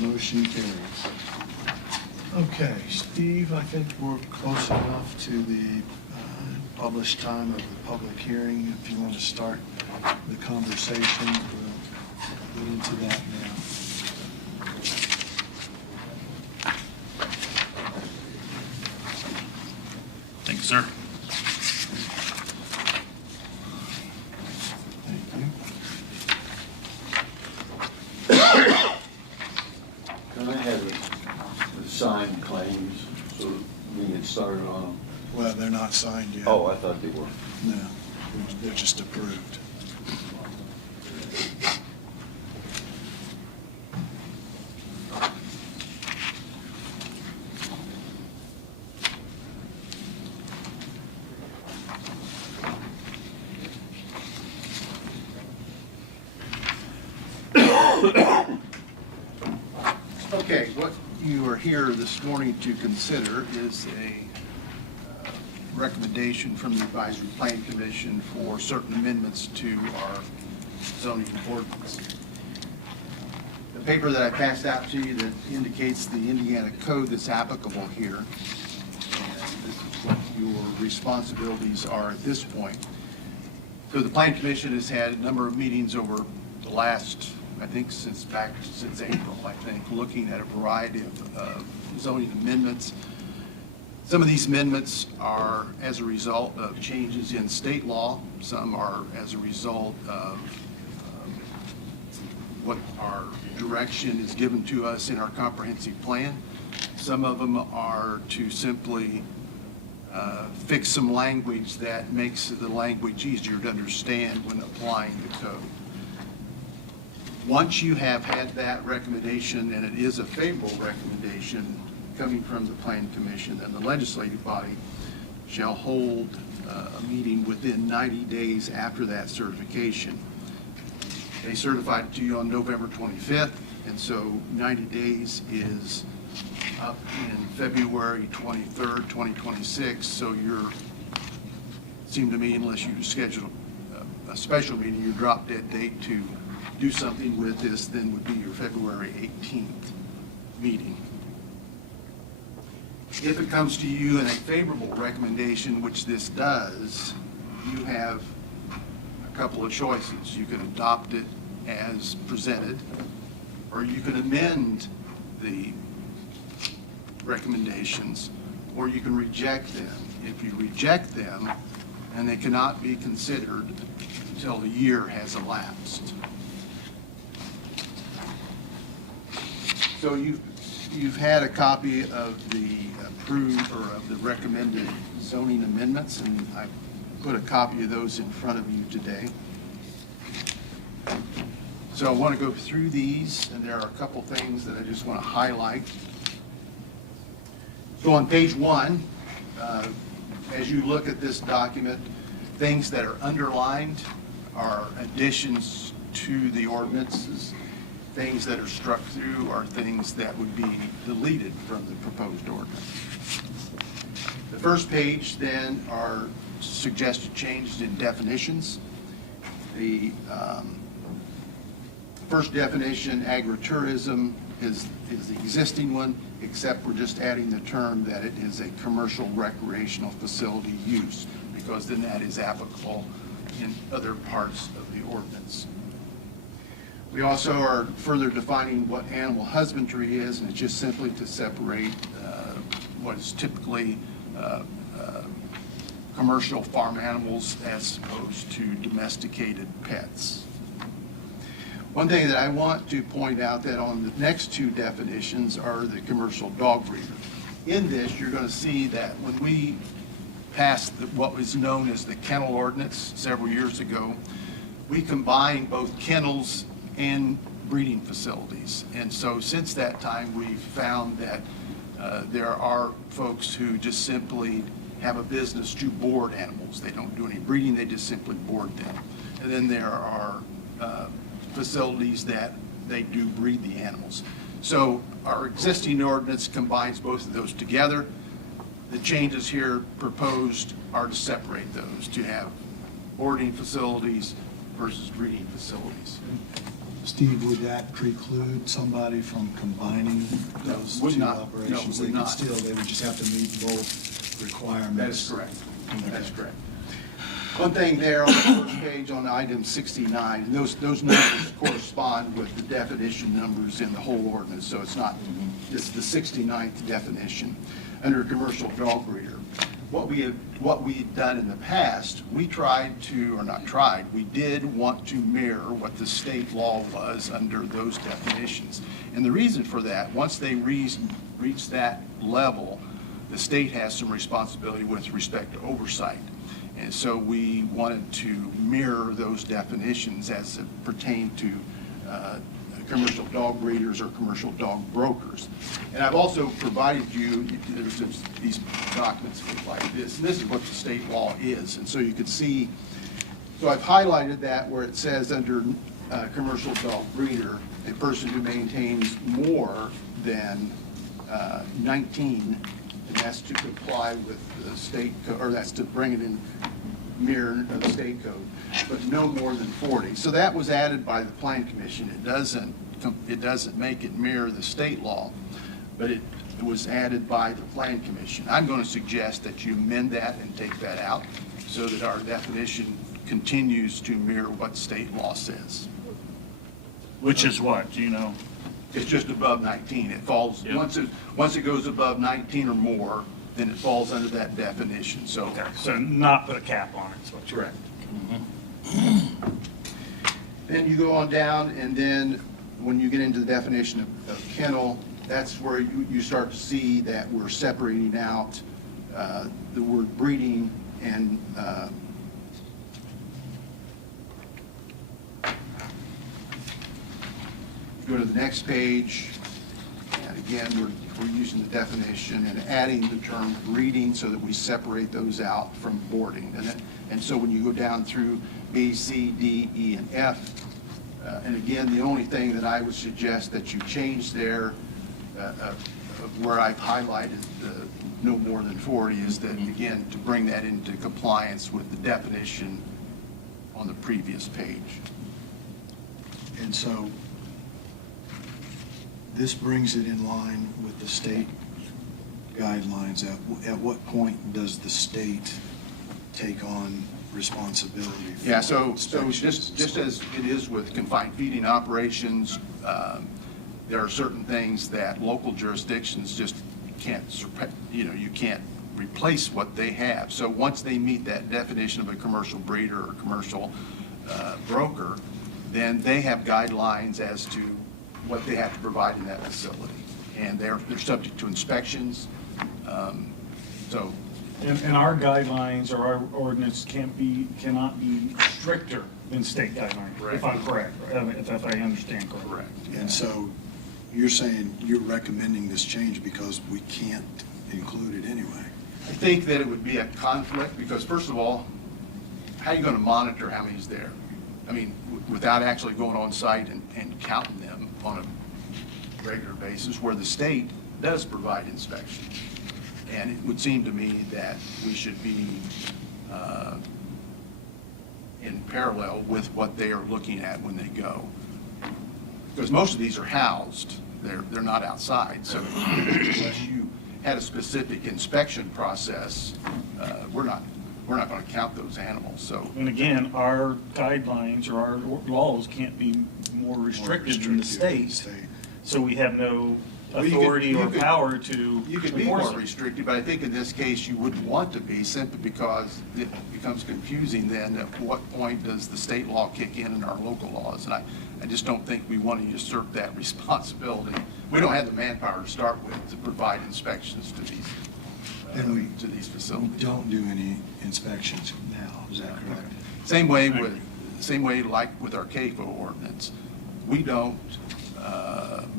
Motion carries. Okay, Steve, I think we're close enough to the published time of the public hearing. If you want to start the conversation, we'll get into that now. Thank you, sir. Thank you. Can I have the signed claims so we can get started on them? Well, they're not signed yet. Oh, I thought they were. No, they're just approved. Okay, what you are here this morning to consider is a recommendation from the Advisory Plan Commission for certain amendments to our zoning ordinance. The paper that I passed out to you that indicates the Indiana code that's applicable here, and this is what your responsibilities are at this point. So the Plan Commission has had a number of meetings over the last, I think since April, I think, looking at a variety of zoning amendments. Some of these amendments are as a result of changes in state law. Some are as a result of what our direction is given to us in our comprehensive plan. Some of them are to simply fix some language that makes the language easier to understand when applying the code. Once you have had that recommendation, and it is a favorable recommendation coming from the Planning Commission, then the legislative body shall hold a meeting within 90 days after that certification. They certified it to you on November 25th, and so 90 days is up in February 23rd, 2026, so you're, seemed to me, unless you schedule a special meeting, your drop dead date to do something with this then would be your February 18th meeting. If it comes to you in a favorable recommendation, which this does, you have a couple of choices. You can adopt it as presented, or you can amend the recommendations, or you can reject them. If you reject them, then they cannot be considered until the year has elapsed. So you've had a copy of the approved or of the recommended zoning amendments, and I put a copy of those in front of you today. So I want to go through these, and there are a couple things that I just want to highlight. So on page 1, as you look at this document, things that are underlined are additions to the ordinances. Things that are struck through are things that would be deleted from the proposed ordinance. The first page then are suggested changes in definitions. The first definition, agritourism, is the existing one, except we're just adding the term that it is a commercial recreational facility use, because then that is applicable in other parts of the ordinance. We also are further defining what animal husbandry is, and it's just simply to separate what is typically commercial farm animals as opposed to domesticated pets. One thing that I want to point out that on the next two definitions are the commercial dog breeder. In this, you're going to see that when we passed what was known as the kennel ordinance several years ago, we combined both kennels and breeding facilities. And so since that time, we've found that there are folks who just simply have a business to board animals. They don't do any breeding, they just simply board them. And then there are facilities that they do breed the animals. So our existing ordinance combines both of those together. The changes here proposed are to separate those, to have boarding facilities versus breeding facilities. Steve, would that preclude somebody from combining those Would two not. operations? No, would not. They would just have to meet both requirements. That is correct. That is correct. One thing there on the first page on item 69, and those numbers correspond with the definition numbers in the whole ordinance, so it's not, it's the 69th definition under commercial dog breeder. What we've done in the past, we tried to, or not tried, we did want to mirror what the state law was under those definitions. And the reason for that, once they reach that level, the state has some responsibility with respect to oversight. And so we wanted to mirror those definitions as it pertained to commercial dog breeders or commercial dog brokers. And I've also provided you, there's these documents like this, and this is what the state law is. And so you can see, so I've highlighted that where it says under commercial dog breeder, a person who maintains more than 19, and that's to comply with the state code, or that's to bring it in mirror of the state code, but no more than 40. So that was added by the Planning Commission. It doesn't make it mirror the state law, but it was added by the Planning Commission. I'm going to suggest that you amend that and take that out so that our definition continues to mirror what state law says. Which is what, do you know? It's just above 19. It falls, Yep. once it goes above 19 or more, then it falls under that definition. So, Okay, so not put a cap on it, is what you're... correct. Then you go on down, and then when you get into the definition of kennel, that's where you start to see that we're separating out the word breeding and go to the next page, and again, we're using the definition and adding the term breeding so that we separate those out from boarding. And so when you go down through B, C, D, E, and F, and again, the only thing that I would suggest that you change there, where I've highlighted no more than 40, is that, again, to bring that into compliance with the definition on the previous page. And so this brings it in line with the state guidelines. At what point does the state take on responsibility for Yeah, so inspections? just as it is with confined feeding operations, there are certain things that local jurisdictions just can't, you can't replace what they have. So once they meet that definition of a commercial breeder or commercial broker, then they have guidelines as to what they have to provide in that facility. And they're subject to inspections. So. And our guidelines or our ordinance cannot be stricter than state guidelines, if I'm correct, if I understand correctly. Correct. And so you're saying you're recommending this change because we can't include it anyway? I think that it would be a conflict because, first of all, how are you going to monitor how many's there? I mean, without actually going on site and counting them on a regular basis, where the state does provide inspections. And it would seem to me that we should be in parallel with what they are looking at when they go. Because most of these are housed, they're not outside. So unless you had a specific inspection process, we're not going to count those animals. So. And again, our guidelines or our laws can't be more restricted than the state. So we have no authority or power to You could be more restricted, but I think in this case you wouldn't want to be, simply because it becomes confusing then at what point does the state law kick in our local laws. And I just don't think we want to usurp that responsibility. We don't have the manpower to start with to provide inspections to these facilities. We don't do any inspections now, is that correct? Same way like with our CAFO ordinance. We don't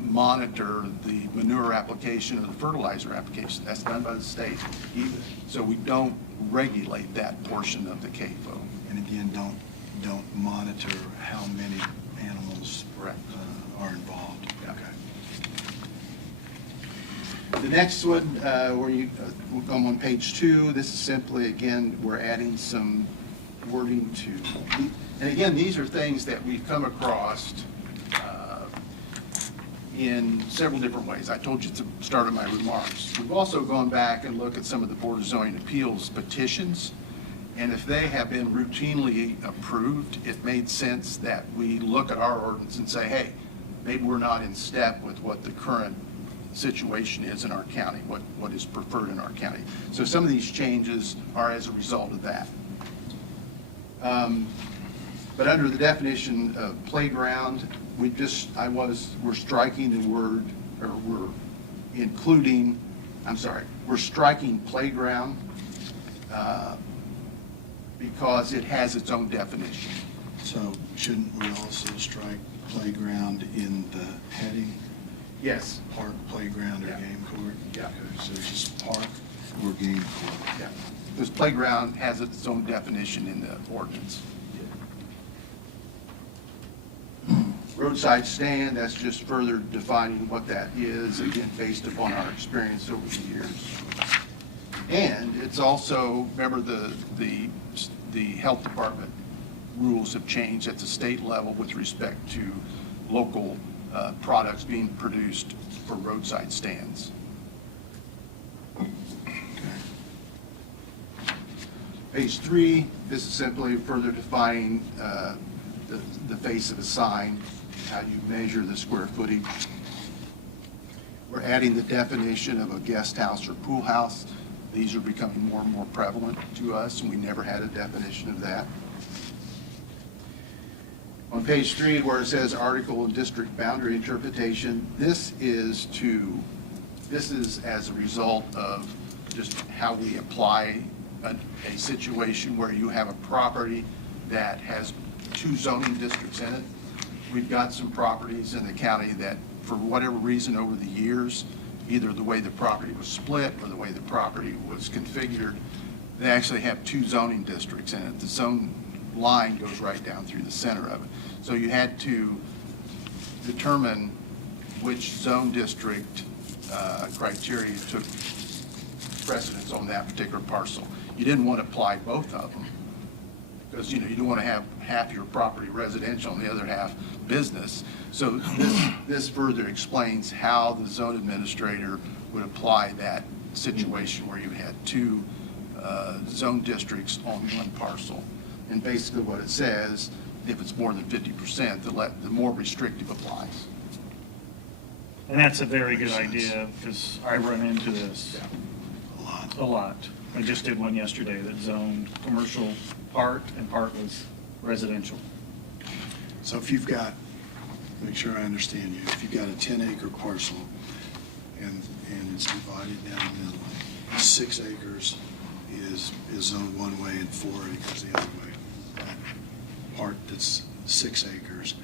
monitor the manure application or the fertilizer application. That's done by the state either. So we don't regulate that portion of the CAFO. And again, don't monitor how many animals are involved. Yeah. Okay. The next one, I'm on page 2. This is simply, again, we're adding some wording to, and again, these are things that we've come across in several different ways. I told you at the start of my remarks. We've also gone back and looked at some of the Board of Zoning Appeals petitions, and if they have been routinely approved, it made sense that we look at our ordinance and say, hey, maybe we're not in step with what the current situation is in our county, what is preferred in our county. So some of these changes are as a result of that. But under the definition of playground, we're striking the word, or we're striking playground because it has its own definition. So shouldn't we also strike playground in the heading? Yes. Park, playground, or Yeah. game court? Yeah. Okay, so it's just park or game court. Yeah. Because playground has its own definition in the ordinance. Roadside stand, that's just further defining what that is, again, based upon our experience over the years. And it's also, remember the health department rules have changed at the state level with respect to local products being produced for roadside stands. Page 3, this is simply further defining the face of a sign, how you measure the square footage. We're adding the definition of a guest house or pool house. These are becoming more and more prevalent to us, and we never had a definition of that. On page 3, where it says article and district boundary interpretation, this is as a result of just how we apply a situation where you have a property that has 2 zoning districts in it. We've got some properties in the county that, for whatever reason over the years, either the way the property was split or the way the property was configured, they actually have 2 zoning districts in it. The zone line goes right down through the center of it. So you had to determine which zone district criteria took precedence on that particular parcel. You didn't want to apply both of them because, you don't want to have half your property residential and the other half business. So this further explains how the zone administrator would apply that situation where you had 2 zone districts on one parcel. And basically what it says, if it's more than 50%, the more restrictive applies. And that's a very good idea, because I run into this a lot. I just did one yesterday that zoned commercial part and part was residential. So if you've got, make sure I understand you, if you've got a 10-acre parcel and it's divided down the middle, 6 acres is zoned one way and 4 acres the other way. That part that's 6 acres,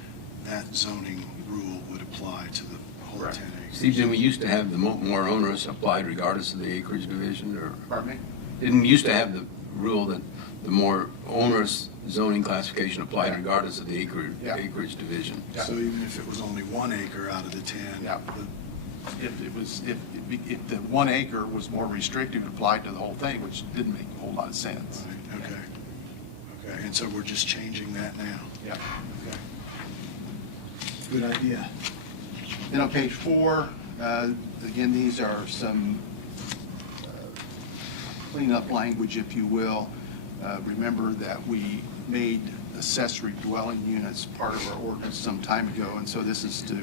that zoning rule would apply to the whole 10 acres. Steve, didn't we used to have the more onerous applied regardless of the acreage division, or? Pardon me? Didn't we used to have the rule that the more onerous zoning classification applied regardless of the acreage division? Yeah. So even if it was only 1 acre out of the 10, Yeah. If the 1 acre was more restrictive, it applied to the whole thing, which didn't make a whole lot of sense. right, okay. And so we're just changing that now. Yeah. Okay. Good idea. Then on page 4, again, these are some cleanup language, if you will. Remember that we made accessory dwelling units part of our ordinance some time ago, and so this is to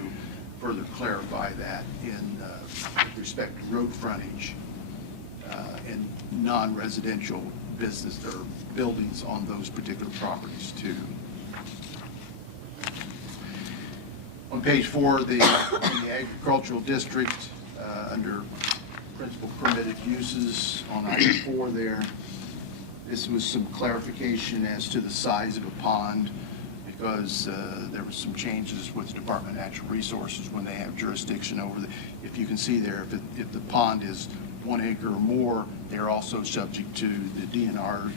further clarify that in with respect to road frontage and non-residential business or buildings on those particular properties too. On page 4, the agricultural district, under principal permitted uses on item 4 there, this was some clarification as to the size of a pond, because there were some changes with the Department of Natural Resources when they have jurisdiction over the, if you can see there, if the pond is 1 acre or more, they're also subject to the DNR,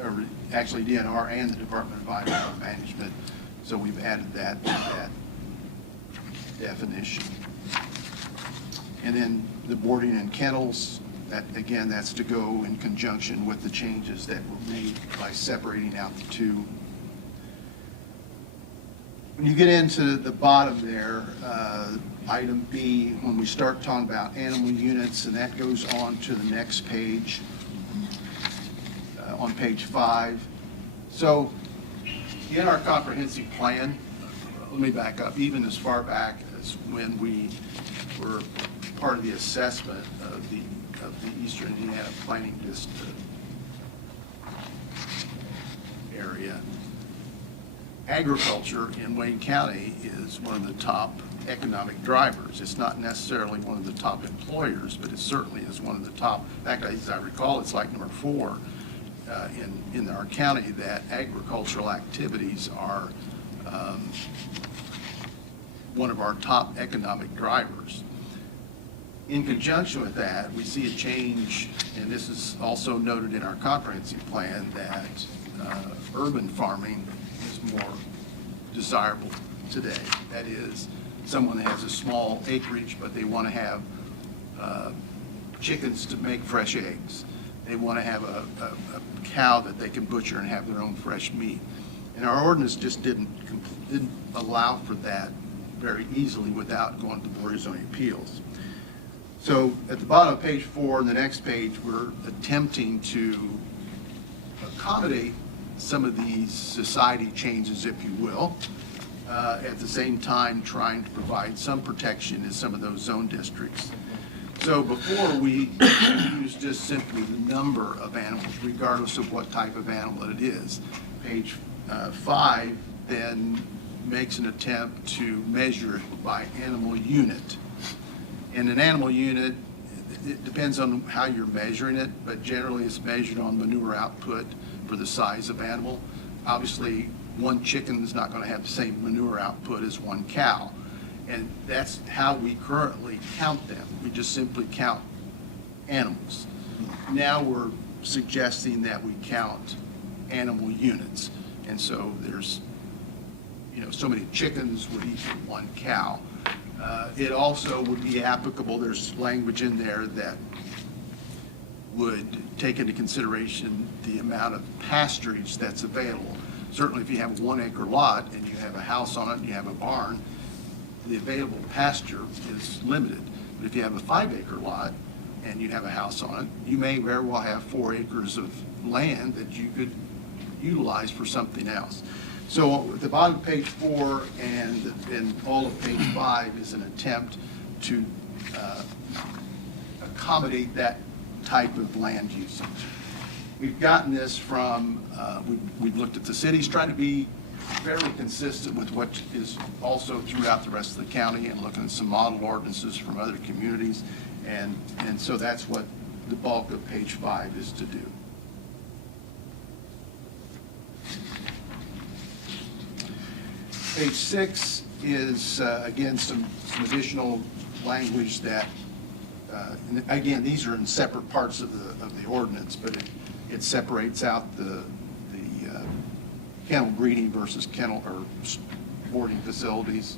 or actually DNR and the Department of Environmental Management. So we've added that to that definition. And then the boarding and kennels, that again, that's to go in conjunction with the changes that were made by separating out the 2. When you get into the bottom there, item B, when we start talking about animal units, and that goes on to the next page, on page 5. So in our comprehensive plan, let me back up, even as far back as when we were part of the assessment of the Eastern Indiana Planning District area, agriculture in Wayne County is one of the top economic drivers. It's not necessarily one of the top employers, but it certainly is one of the top. In fact, as I recall, it's like number 4 in our county, that agricultural activities are one of our top economic drivers. In conjunction with that, we see a change, and this is also noted in our comprehensive plan, that urban farming is more desirable today. That is, someone that has a small acreage, but they want to have chickens to make fresh eggs. They want to have a cow that they can butcher and have their own fresh meat. And our ordinance just didn't allow for that very easily without going to the Board of Zoning Appeals. So at the bottom of page 4, and the next page, we're attempting to accommodate some of these society changes, if you will, at the same time trying to provide some protection in some of those zone districts. So before, we use just simply the number of animals, regardless of what type of animal it is. Page 5 then makes an attempt to measure it by animal unit. And an animal unit, it depends on how you're measuring it, but generally it's measured on manure output for the size of animal. Obviously, one chicken is not going to have the same manure output as one cow. And that's how we currently count them. We just simply count animals. Now we're suggesting that we count animal units. And so there's, so many chickens would equal one cow. It also would be applicable, there's language in there that would take into consideration the amount of pasturage that's available. Certainly if you have a 1 acre lot and you have a house on it and you have a barn, the available pasture is limited. But if you have a 5 acre lot and you have a house on it, you may very well have 4 acres of land that you could utilize for something else. So at the bottom of page 4 and all of page 5 is an attempt to accommodate that type of land usage. We've gotten this from, we've looked at the cities, trying to be fairly consistent with what is also throughout the rest of the county, and looking at some model ordinances from other communities. And so that's what the bulk of page 5 is to do. Page 6 is, again, some additional language that, again, these are in separate parts of the ordinance, but it separates out the kennel breeding versus kennel or boarding facilities.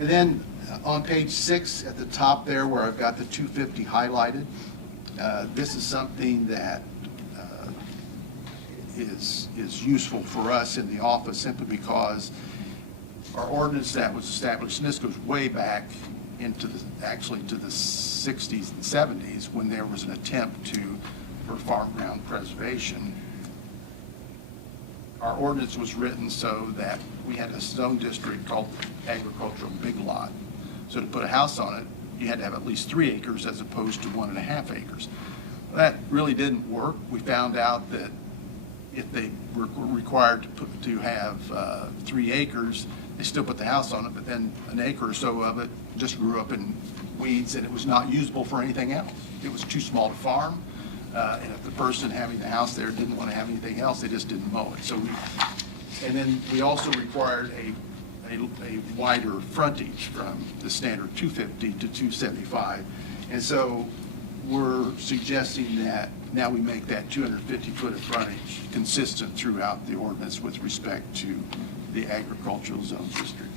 And then on page 6 at the top there where I've got the 250 highlighted, this is something that is useful for us in the office simply because our ordinance that was established, and this goes way back into actually to the 60s and 70s when there was an attempt for farm ground preservation. Our ordinance was written so that we had a zone district called agricultural big lot. So to put a house on it, you had to have at least 3 acres as opposed to 1.5 acres. That really didn't work. We found out that if they were required to have 3 acres, they still put the house on it, but then an acre or so of it just grew up in weeds and it was not usable for anything else. It was too small to farm, and if the person having the house there didn't want to have anything else, they just didn't mow it. So and then we also required a wider frontage from the standard 250 to 275. And so we're suggesting that now we make that 250-foot of frontage consistent throughout the ordinance with respect to the agricultural zone district.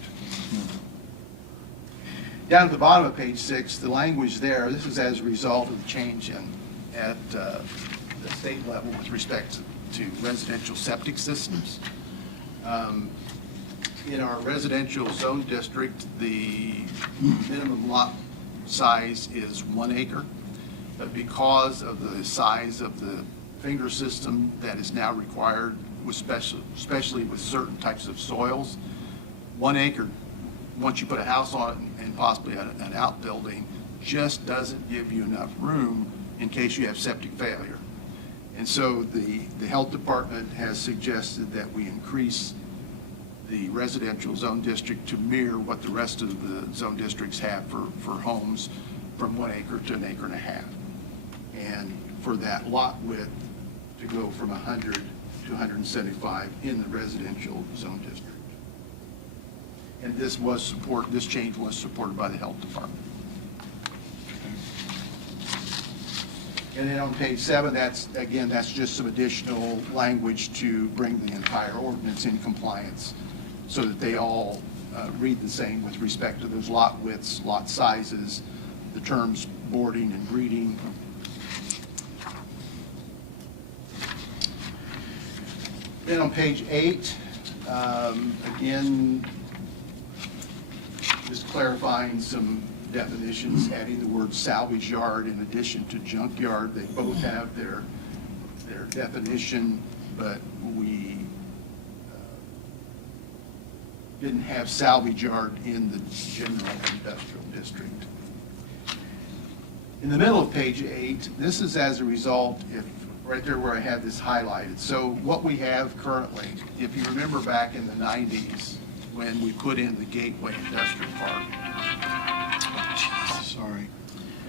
Down at the bottom of page 6, the language there, this is as a result of the change at the state level with respect to residential septic systems. In our residential zone district, the minimum lot size is 1 acre. But because of the size of the finger system that is now required, especially with certain types of soils, 1 acre, once you put a house on it and possibly an outbuilding, just doesn't give you enough room in case you have septic failure. And so the health department has suggested that we increase the residential zone district to mirror what the rest of the zone districts have for homes from 1 acre to 1.5 acres. And for that lot width to go from 100 to 175 in the residential zone district. And this change was supported by the health department. And then on page 7, that's just some additional language to bring the entire ordinance in compliance so that they all read the same with respect to those lot widths, lot sizes, the terms boarding and breeding. Then on page 8, again, just clarifying some definitions, adding the word salvage yard in addition to junkyard. They both have their definition, but we didn't have salvage yard in the general industrial district. In the middle of page 8, this is as a result, if right there where I had this highlighted. So what we have currently, if you remember back in the 90s, when we put in the Gateway Industrial Park, Sorry.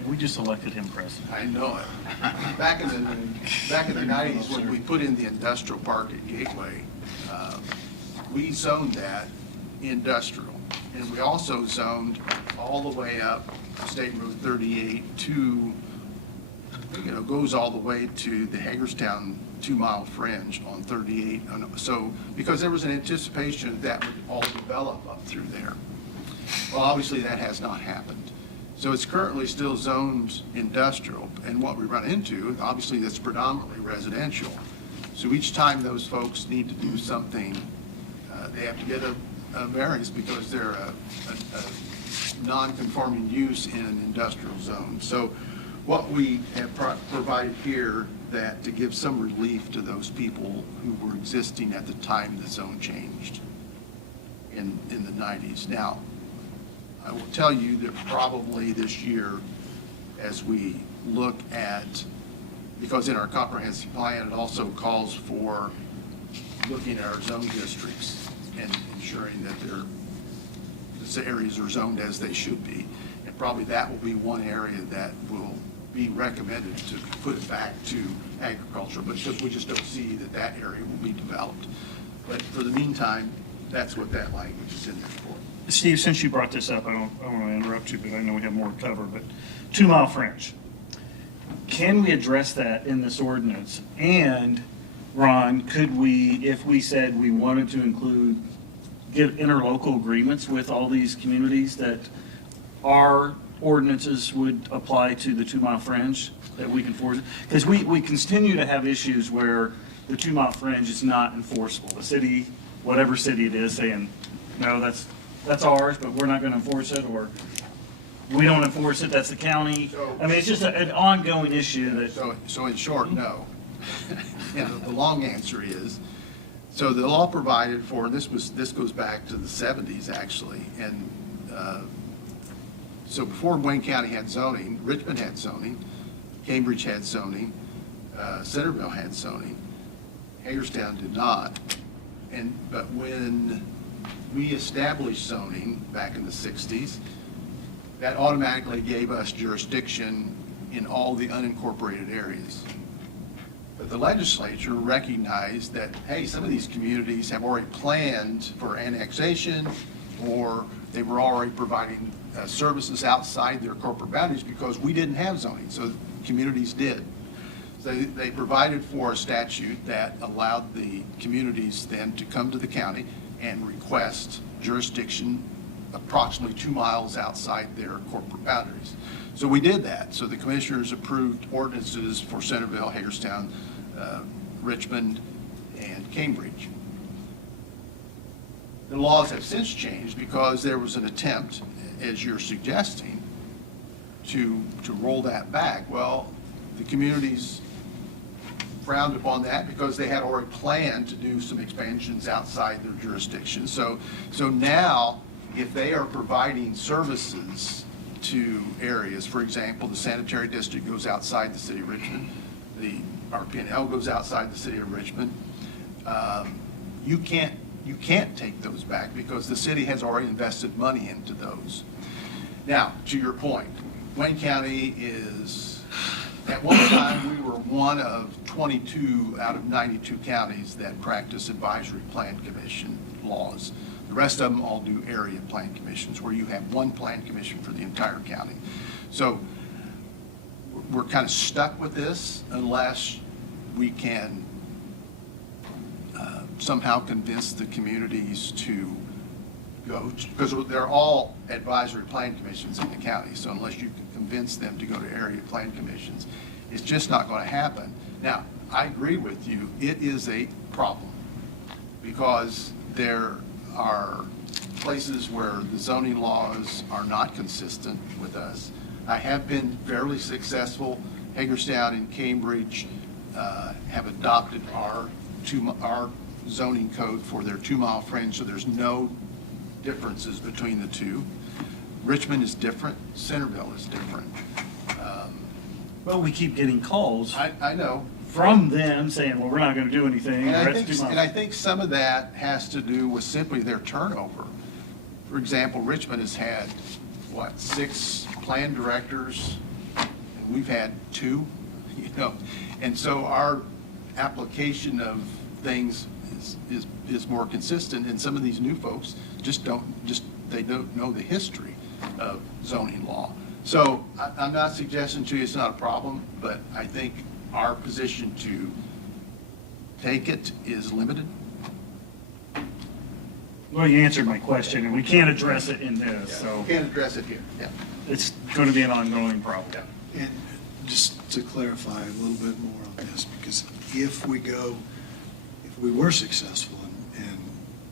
We just elected him president. I know it. Back in the 90s, when we put in the industrial park at Gateway, we zoned that industrial. And we also zoned all the way up State Road 38 to, goes all the way to the Hagerstown 2-mile fringe on 38. So, because there was an anticipation that would all develop up through there. Well, obviously that has not happened. So it's currently still zoned industrial, and what we run into, obviously that's predominantly residential. So each time those folks need to do something, they have to get a variance because they're a non-conforming use in an industrial zone. So what we have provided here that to give some relief to those people who were existing at the time the zone changed in the 90s. Now, I will tell you that probably this year, as we look at, because in our comprehensive plan, it also calls for looking at our zone districts and ensuring that the areas are zoned as they should be. And probably that will be one area that will be recommended to put it back to agriculture, but we just don't see that area will be developed. But for the meantime, that's what that language is in there for. Steve, since you brought this up, I don't want to interrupt you, but I know we have more to cover, but 2-mile fringe. Can we address that in this ordinance? And, Ron, could we, if we said we wanted to include, get interlocal agreements with all these communities that our ordinances would apply to the 2-mile fringe, that we can force it? Because we continue to have issues where the 2-mile fringe is not enforceable. The city, whatever city it is, saying, no, that's ours, but we're not going to enforce it, or we don't enforce it, that's the county. I mean, it's just an ongoing issue that... So in short, no. The long answer is, so the law provided for, this goes back to the 70s actually, and so before Wayne County had zoning, Richmond had zoning, Cambridge had zoning, Centerville had zoning, Hagerstown did not. But when we established zoning back in the 60s, that automatically gave us jurisdiction in all the unincorporated areas. But the legislature recognized that, hey, some of these communities have already planned for annexation, or they were already providing services outside their corporate boundaries because we didn't have zoning, so communities did. So they provided for a statute that allowed the communities then to come to the county and request jurisdiction approximately 2 miles outside their corporate boundaries. So we did that. So the commissioners approved ordinances for Centerville, Hagerstown, Richmond, and Cambridge. The laws have since changed because there was an attempt, as you're suggesting, to roll that back. Well, the communities frowned upon that because they had already planned to do some expansions outside their jurisdiction. So now, if they are providing services to areas, for example, the sanitary district goes outside the city of Richmond, the RP&L goes outside the city of Richmond, you can't take those back because the city has already invested money into those. Now, to your point, Wayne County is, at one time, we were one of 22 out of 92 counties that practice advisory plan commission laws. The rest of them all do area plan commissions, where you have one plan commission for the entire county. So we're kind of stuck with this unless we can somehow convince the communities to go, because they're all advisory plan commissions in the county. So unless you can convince them to go to area plan commissions, it's just not going to happen. Now, I agree with you. It is a problem because there are places where the zoning laws are not consistent with us. I have been fairly successful. Hagerstown and Cambridge have adopted our zoning code for their 2 mile fringe, so there's no differences between the two. Richmond is different. Centerville is different. Well, we keep getting calls. I know from them saying, well, we're not going to do anything. And or I that's think, too much. and I think some of that has to do with simply their turnover. For example, Richmond has had, what, 6 plan directors? And we've had 2, you know? And so our application of things is more consistent, and some of these new folks they don't know the history of zoning law. So I'm not suggesting to you it's not a problem, but I think our position to take it is limited. Well, you answered my question, and we can't address it in this, so Can't address it here, yeah. it's going to be an ongoing problem. And just to clarify a little bit more on this, because if we were successful and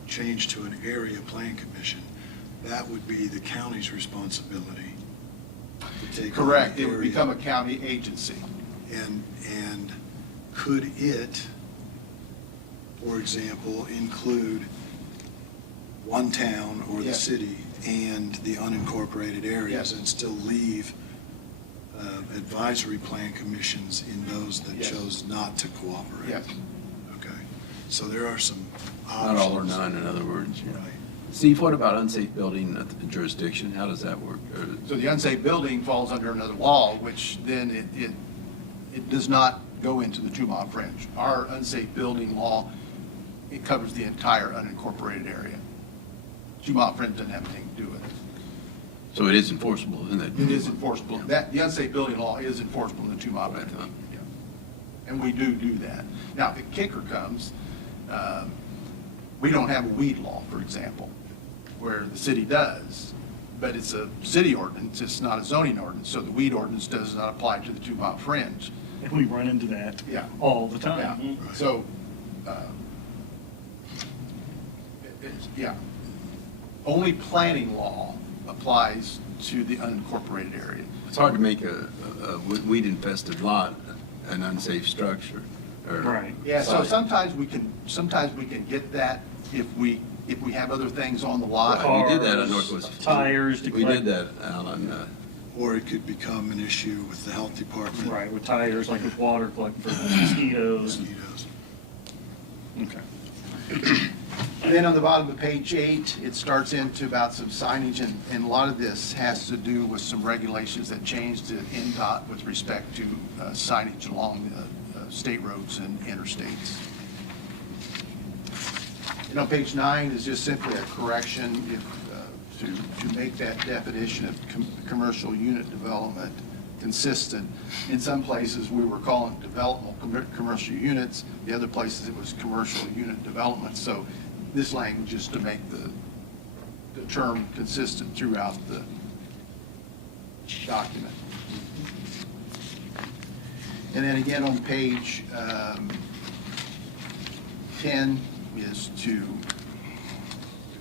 change to an area plan commission, that would be the county's responsibility to take on Correct, the it would area. become a county agency. And could it, for example, include one town or the Yes. city and the unincorporated areas Yes. and still leave advisory plan commissions in those that Yes. chose not to cooperate? Yes. Okay, so there are some Not all or options. none, in other words. Right. Steve, what about unsafe building jurisdiction? How does that work? So the unsafe building falls under another law, which then it does not go into the 2-mile fringe. Our unsafe building law, it covers the entire unincorporated area. 2-mile fringe doesn't have anything to do with it. So it is enforceable, isn't it? It is enforceable. The unsafe building law is enforceable in the 2-mile fringe. Right. Yeah. And we do that. Now, the kicker comes, we don't have a weed law, for example, where the city does, but it's a city ordinance, it's not a zoning ordinance, so the weed ordinance does not apply to the 2-mile fringe. And we run into that Yeah. all the Yeah, time. so, yeah. Only planning law applies to the unincorporated area. It's hard to make a weed-infested lot an unsafe structure. or- Right. Yeah, so Right. sometimes we can get that if we have other things on the lot. Right, we did that on Cars, Northwest. tires to We collect- did that out on, Or it could become an issue with the health department. Right, with tires, like with water collecting for mosquitoes. Mosquitoes. Okay. And then on the bottom of page 8, it starts into about some signage, and a lot of this has to do with some regulations that changed at NDOT with respect to signage along state roads and interstates. And on page 9 is just simply a correction to make that definition of commercial unit development consistent. In some places, we were calling development commercial units. The other places, it was commercial unit development. So this language is to make the term consistent throughout the document. And then again on page 10 is to,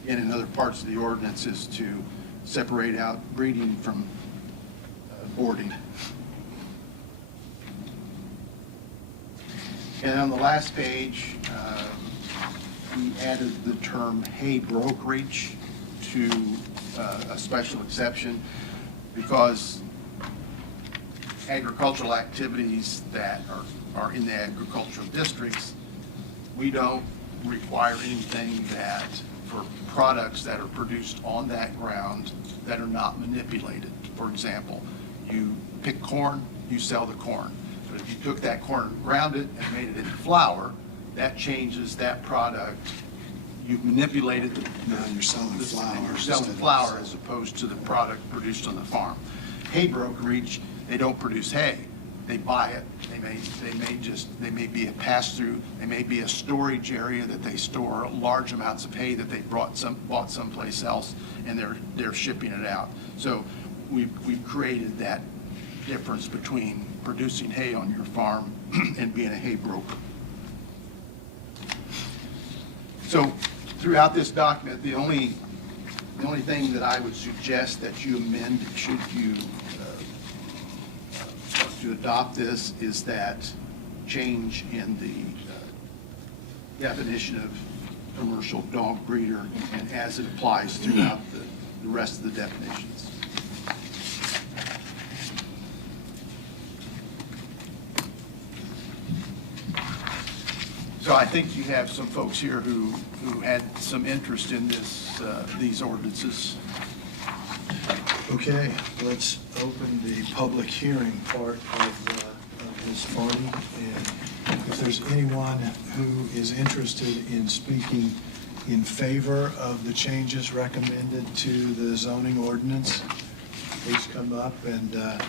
again, in other parts of the ordinance, is to separate out breeding from boarding. And on the last page, we added the term hay brokerage to a special exception because agricultural activities that are in the agricultural districts, we don't require anything that for products that are produced on that ground that are not manipulated. For example, you pick corn, you sell the corn. But if you took that corn and ground it and made it into flour, that changes that product. You've manipulated the. Now you're selling flour You're instead selling of- flour as opposed to the product produced on the farm. Hay brokerage, they don't produce hay. They buy it. They may be a pass-through. They may be a storage area that they store large amounts of hay that they bought someplace else, and they're shipping it out. So we've created that difference between producing hay on your farm and being a hay broker. So throughout this document, the only thing that I would suggest that you amend, should you to adopt this, is that change in the definition of commercial dog breeder and as it applies throughout the rest of the definitions. So I think you have some folks here who had some interest in these ordinances. Okay, let's open the public hearing part of this party. And if there's anyone who is interested in speaking in favor of the changes recommended to the zoning ordinance, please come up and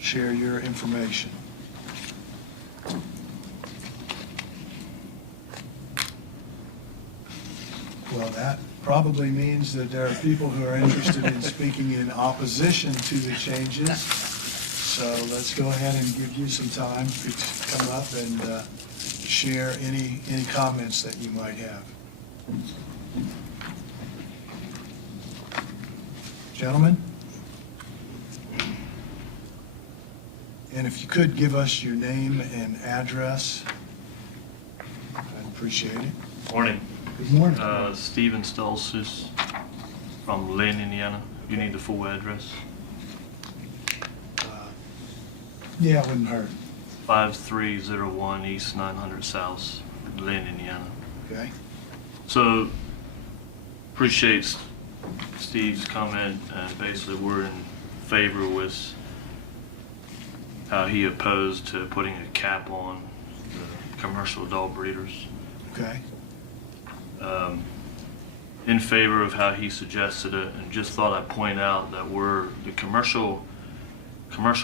share your information. Well, that probably means that there are people who are interested in speaking in opposition to the changes. So let's go ahead and give you some time to come up and share any comments that you might have. Gentlemen? And if you could give us your name and address, I'd appreciate it. Morning. Good morning. Steven Stolzis from Lynn, Indiana. You need the full address? Yeah, it wouldn't hurt. 5301 East 900 South, Lynn, Indiana. Okay. So, appreciate Steve's comment, and basically we're in favor with how he opposed to putting a cap on the commercial dog breeders. Okay. In favor of how he suggested it, and just thought I'd point out that the commercial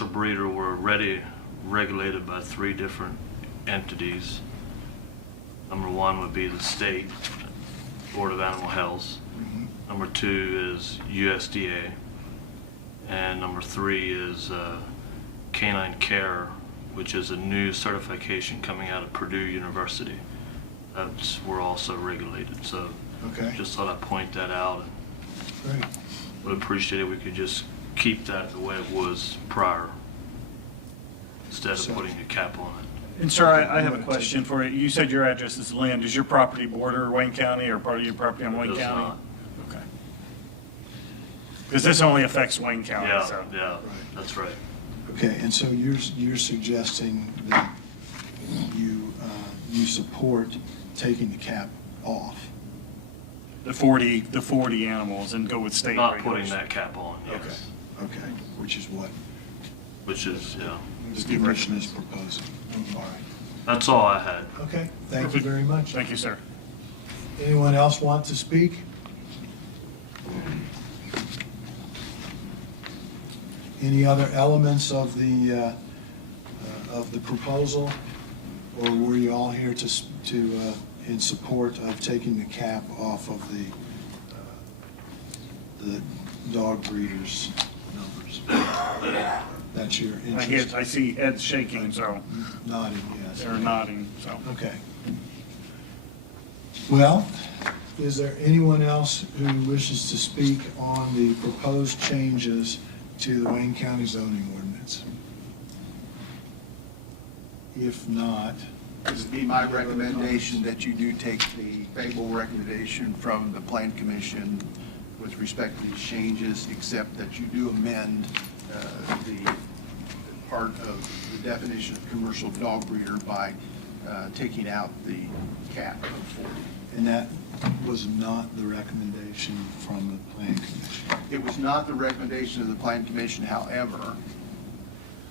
breeder were already regulated by 3 different entities. Number 1 would be the state Board of Animal Health. Number 2 is USDA, and number 3 is Canine Care, which is a new certification coming out of Purdue University. We're also regulated, so Okay. just thought I'd point that out. Great. Would appreciate it if we could just keep that the way it was prior, instead of putting a cap on it. And sir, I have a question for you. You said your address is Lynn. Does your property border Wayne County, or part of your property on Wayne Does County? not. Okay. Because this only affects Wayne County, Yeah, so. yeah, that's right. Okay, and so you're suggesting that you support taking the cap off? The 40 animals and go with state Not regulations. putting that cap on, yes. Okay, which is what Which is, yeah. the commission is proposing. All right. That's all I had. Okay, thank you very much. Thank you, sir. Anyone else want to speak? Any other elements of the proposal, or were you all here to in support of taking the cap off of the dog breeders numbers? That's your interest? I see Ed shaking, so Nodding, yes. they're nodding, so. Okay. Well, is there anyone else who wishes to speak on the proposed changes to the Wayne County zoning ordinance? If not, It would be my recommendation that you do take the favorable recommendation from the Plan Commission with respect to these changes, except that you do amend the part of the definition of commercial dog breeder by taking out the cap of 40. and that was not the recommendation from the Plan Commission. It was not the recommendation of the Plan Commission, however,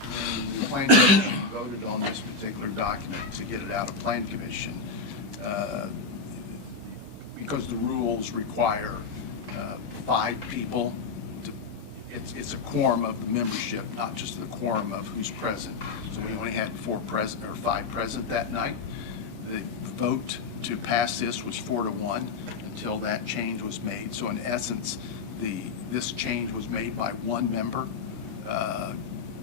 when the Plan Commission voted on this particular document to get it out of Plan Commission, because the rules require 5 people, it's a quorum of the membership, not just the quorum of who's present. So we only had 4 present, or 5 present that night. The vote to pass this was 4-1 until that change was made. So in essence, this change was made by 1 member,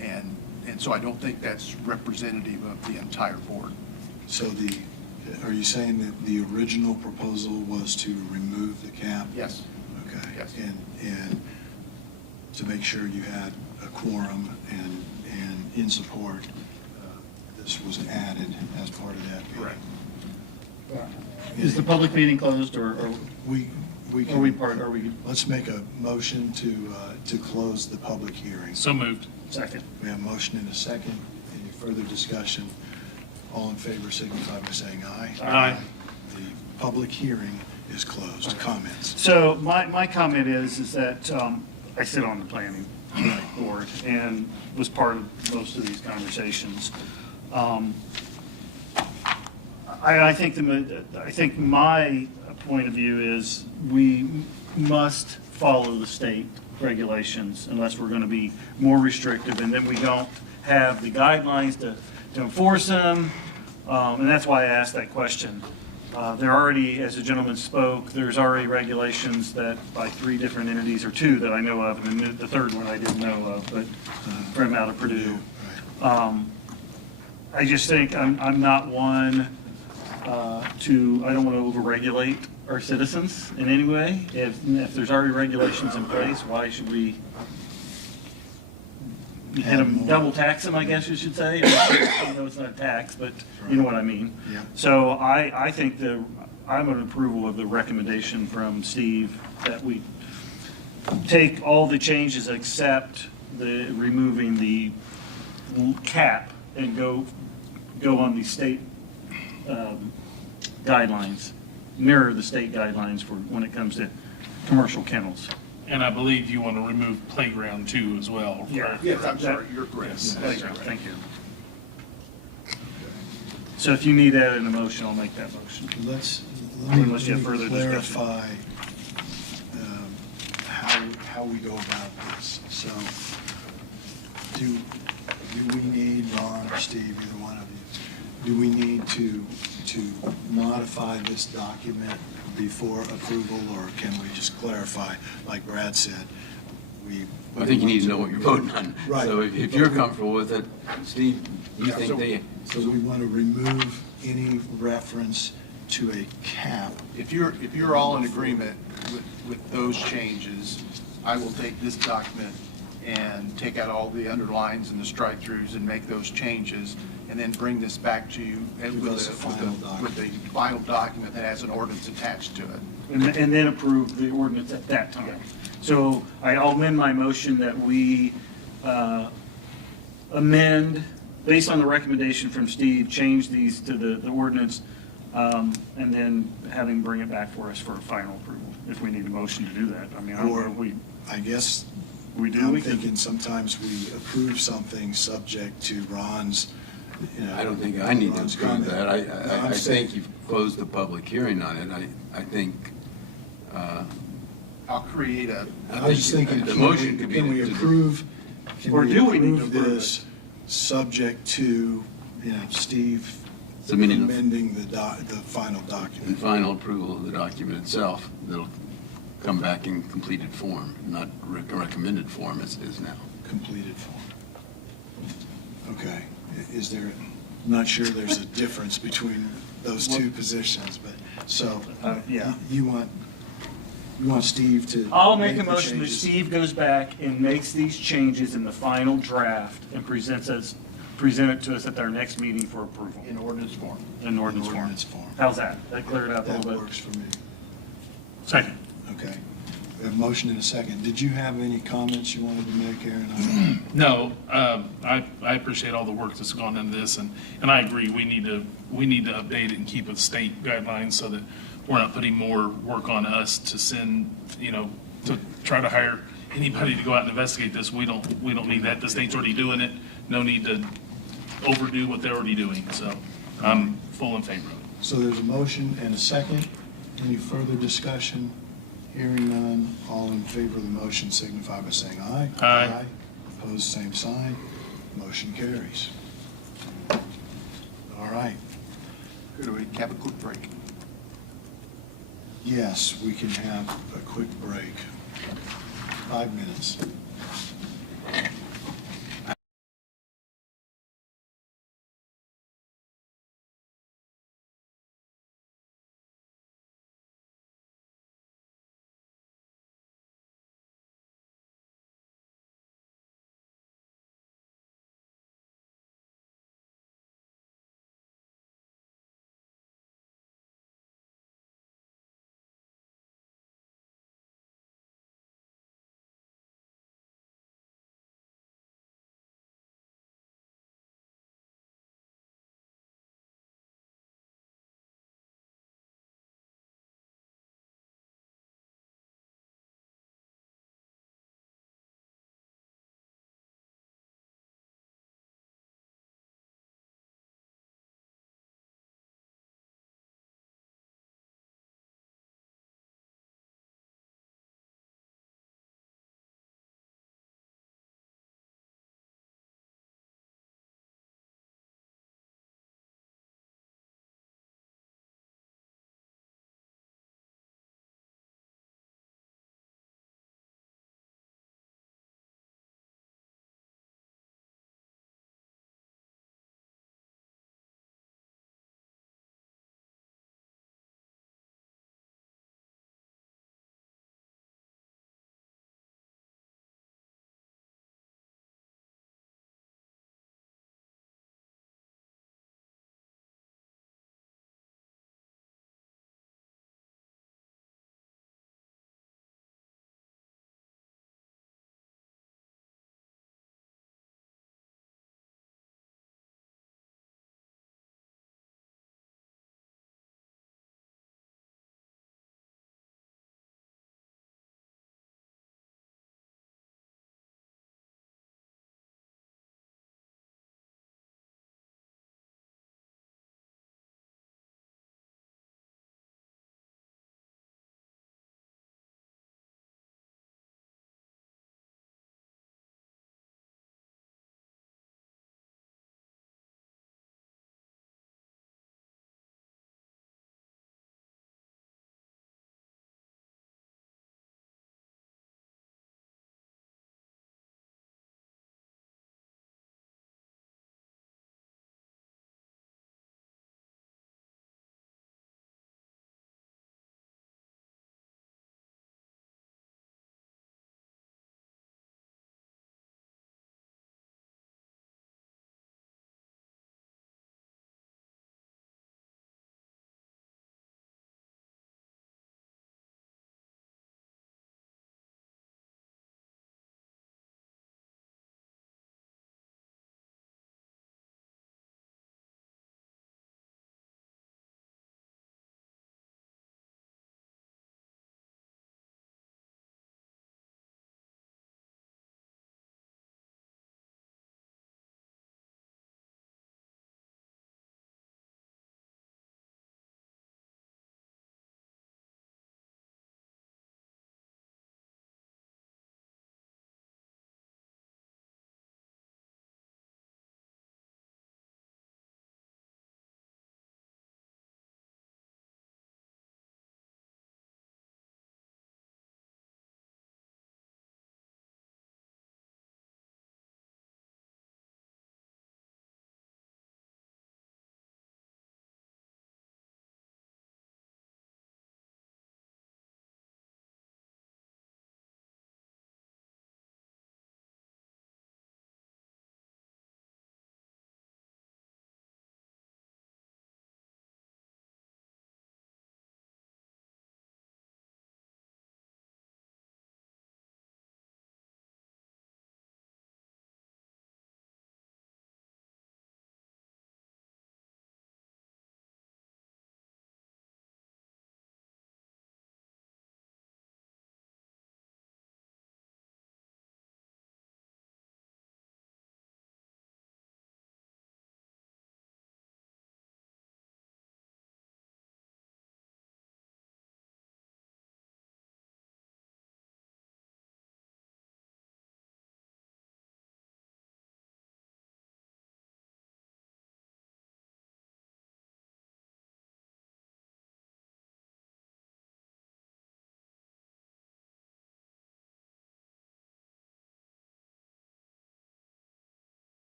and so I don't think that's representative of the entire board. So are you saying that the original proposal was to remove the cap? Yes. Okay. Yes. And to make sure you had a quorum and in support, this was added as part of that meeting. Correct. Is the public meeting closed, or We are we? Let's make a motion to close the public hearing. So moved. Second. We have a motion and a second. Any further discussion? All in favor signify by saying aye. Aye. The public hearing is closed. Comments? So my comment is that I sit on the planning board and was part of most of these conversations. I think my point of view is we must follow the state regulations unless we're going to be more restrictive, and then we don't have the guidelines to enforce them. And that's why I asked that question. There already, as the gentleman spoke, there's already regulations that by 3 different entities, or 2 that I know of, and then the third one I didn't know of, but from out of Purdue. I just think I'm not one I don't want to overregulate our citizens in any way. If there's already regulations in place, why should we hit them, double tax them, I guess you should say? I know it's not a tax, but you know what I mean. Yeah. So I think I'm an approval of the recommendation from Steve that we take all the changes except the removing the cap and go on the state guidelines, mirror the state guidelines for when it comes to commercial kennels. And I believe you want to remove playground too as well. Yeah. Yes, I'm sorry, you're correct. Yes, playground, thank you. So if you need that in a motion, I'll make that motion. Unless you have further discussion. Clarify how we go about this. So do we need, Ron or Steve, either one of you, do we need to modify this document before approval, or can we just clarify, like Brad said, I think you need to know what you're voting on. Right. So if you're comfortable with it, Steve, you think So we want to remove any reference to a cap. If you're all in agreement with those changes, I will take this document and take out all the underlines and the strike throughs and make those changes, and then bring this back to you with the final document that has an ordinance attached to it. And then approve the ordinance at that time. So I'll amend my motion that we amend, based on the recommendation from Steve, change these to the ordinance, and then have him bring it back for us for a final approval, if we need a motion to do that. I mean, I don't know if we I guess do. I'm thinking sometimes we approve something subject to Ron's, I don't think I need to Ron's approve comment. that. No, I'm I saying- think you've closed the public hearing on it. I think, I'll create a, I was just thinking, the motion could be can we to- approve, can Or we do we need to approve approve this subject to, Steve Submitting the- amending the final in document? final approval of the document itself, that'll come back in completed form, not recommended form as is now. Completed form. Okay. Is there, not sure there's a difference between those two positions, but, so, yeah. you want Steve to? I'll make a the motion that changes? Steve goes back and makes these changes in the final draft and present it to us at our next meeting for approval in ordinance form. in ordinance form. Ordinance form. How's that? That cleared it up a That little bit? works for me. Second. Okay. We have a motion and a second. Did you have any comments you wanted to make, Aaron? No, I appreciate all the work that's gone into this, and I agree, we need to update it and keep with state guidelines so that we're not putting more work on us to send, to try to hire anybody to go out and investigate this. We don't need that. The state's already doing it. No need to overdo what they're already doing, so I'm full in favor of it. So there's a motion and a second. Any further discussion? Hearing none, all in favor of the motion signify by saying aye. Aye. Opposed, same sign. Motion carries. All right. Could we have a quick break? Yes, we can have a quick break. 5 minutes.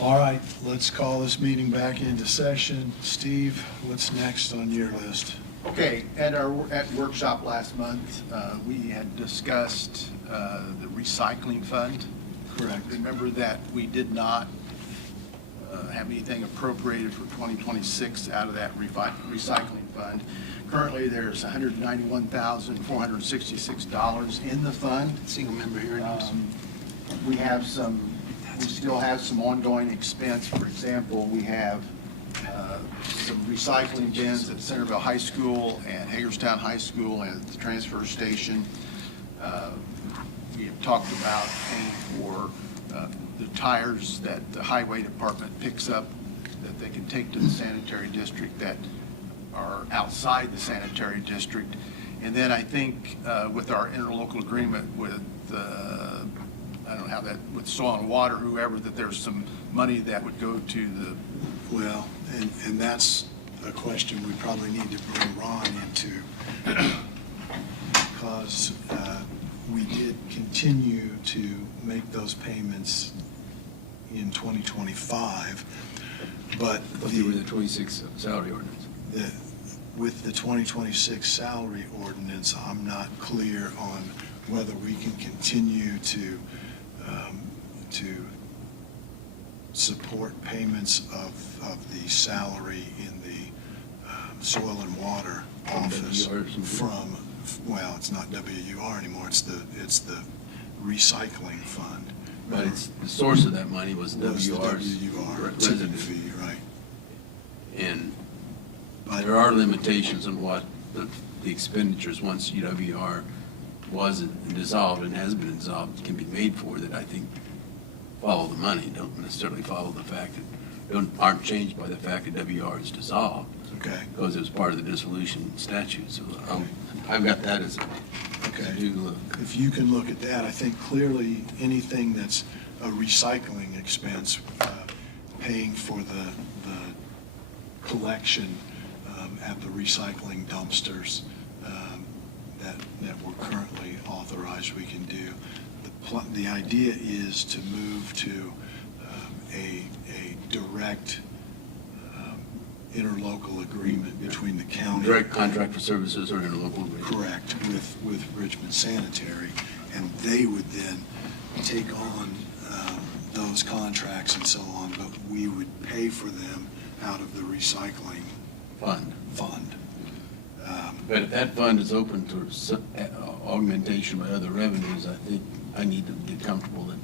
All right, let's call this meeting back into session. Steve, what's next on your list? Okay, at workshop last month, we had discussed the recycling fund. Correct. Remember that we did not have anything appropriated for 2026 out of that recycling fund. Currently, there's $191,466 in the fund. Single member hearings. We still have some ongoing expense. For example, we have some recycling bins at Centerville High School and Hagerstown High School and at the transfer station. We have talked about paying for the tires that the highway department picks up that they can take to the sanitary district that are outside the sanitary district. And then I think with our interlocal agreement with I don't know how that, with Soil and Water, whoever, that there's some money that would go to the. Well, and that's a question we probably need to bring Ron into, because we did continue to make those payments in 2025, but They were the 26 salary ordinance. with the 2026 salary ordinance, I'm not clear on whether we can continue to support payments of the salary in the Soil and Water office from, well, it's not WUR anymore, it's the recycling fund. But it's, the source of that money was Was the WUR's WUR tipping resident. fee, right. And there are limitations on what the expenditures, once UWR was dissolved and has been dissolved, can be made for, that I think follow the money, don't necessarily follow the fact that, aren't changed by the fact that WR is dissolved. Okay. Because it was part of the dissolution statute. So I've got that as a Okay. to look. If you can look at that, I think clearly anything that's a recycling expense, paying for the collection at the recycling dumpsters that we're currently authorized we can do. The idea is to move to a direct interlocal agreement between the county. Direct contract for services or interlocal agreement. Correct, with Richmond Sanitary, and they would then take on those contracts and so on, but we would pay for them out of the recycling Fund. fund. But if that fund is open to augmentation by other revenues, I think I need to get comfortable that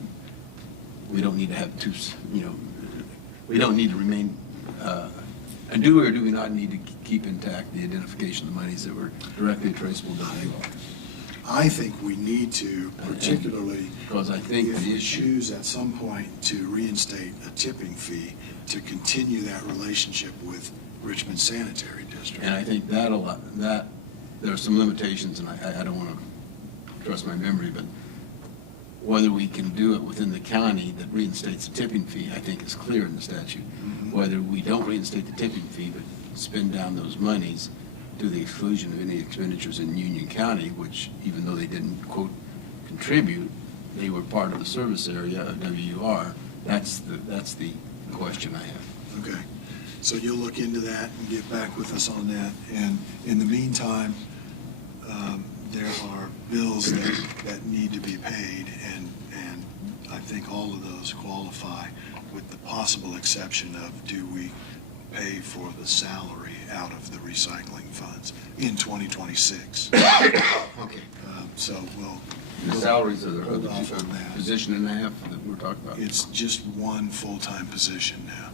we don't need to have two, we don't need to remain, and do or do we not need to keep intact the identification of the monies that were directly traceable to WR? I think we need to, particularly Because I think if the we issue, choose at some point to reinstate a tipping fee, to continue that relationship with Richmond Sanitary District. and I think that there are some limitations, and I don't want to trust my memory, but whether we can do it within the county that reinstates the tipping fee, I think is clear in the statute. Whether we don't reinstate the tipping fee, but spend down those monies to the exclusion of any expenditures in Union County, which even though they didn't, quote, contribute, they were part of the service area of WUR, that's the question I have. Okay, so you'll look into that and get back with us on that. And in the meantime, there are bills that need to be paid, and I think all of those qualify, with the possible exception of, do we pay for the salary out of the recycling funds in 2026? Okay. So we'll. The salaries of the hold other off on that. position and a half that we're talking about. It's just one full-time position now.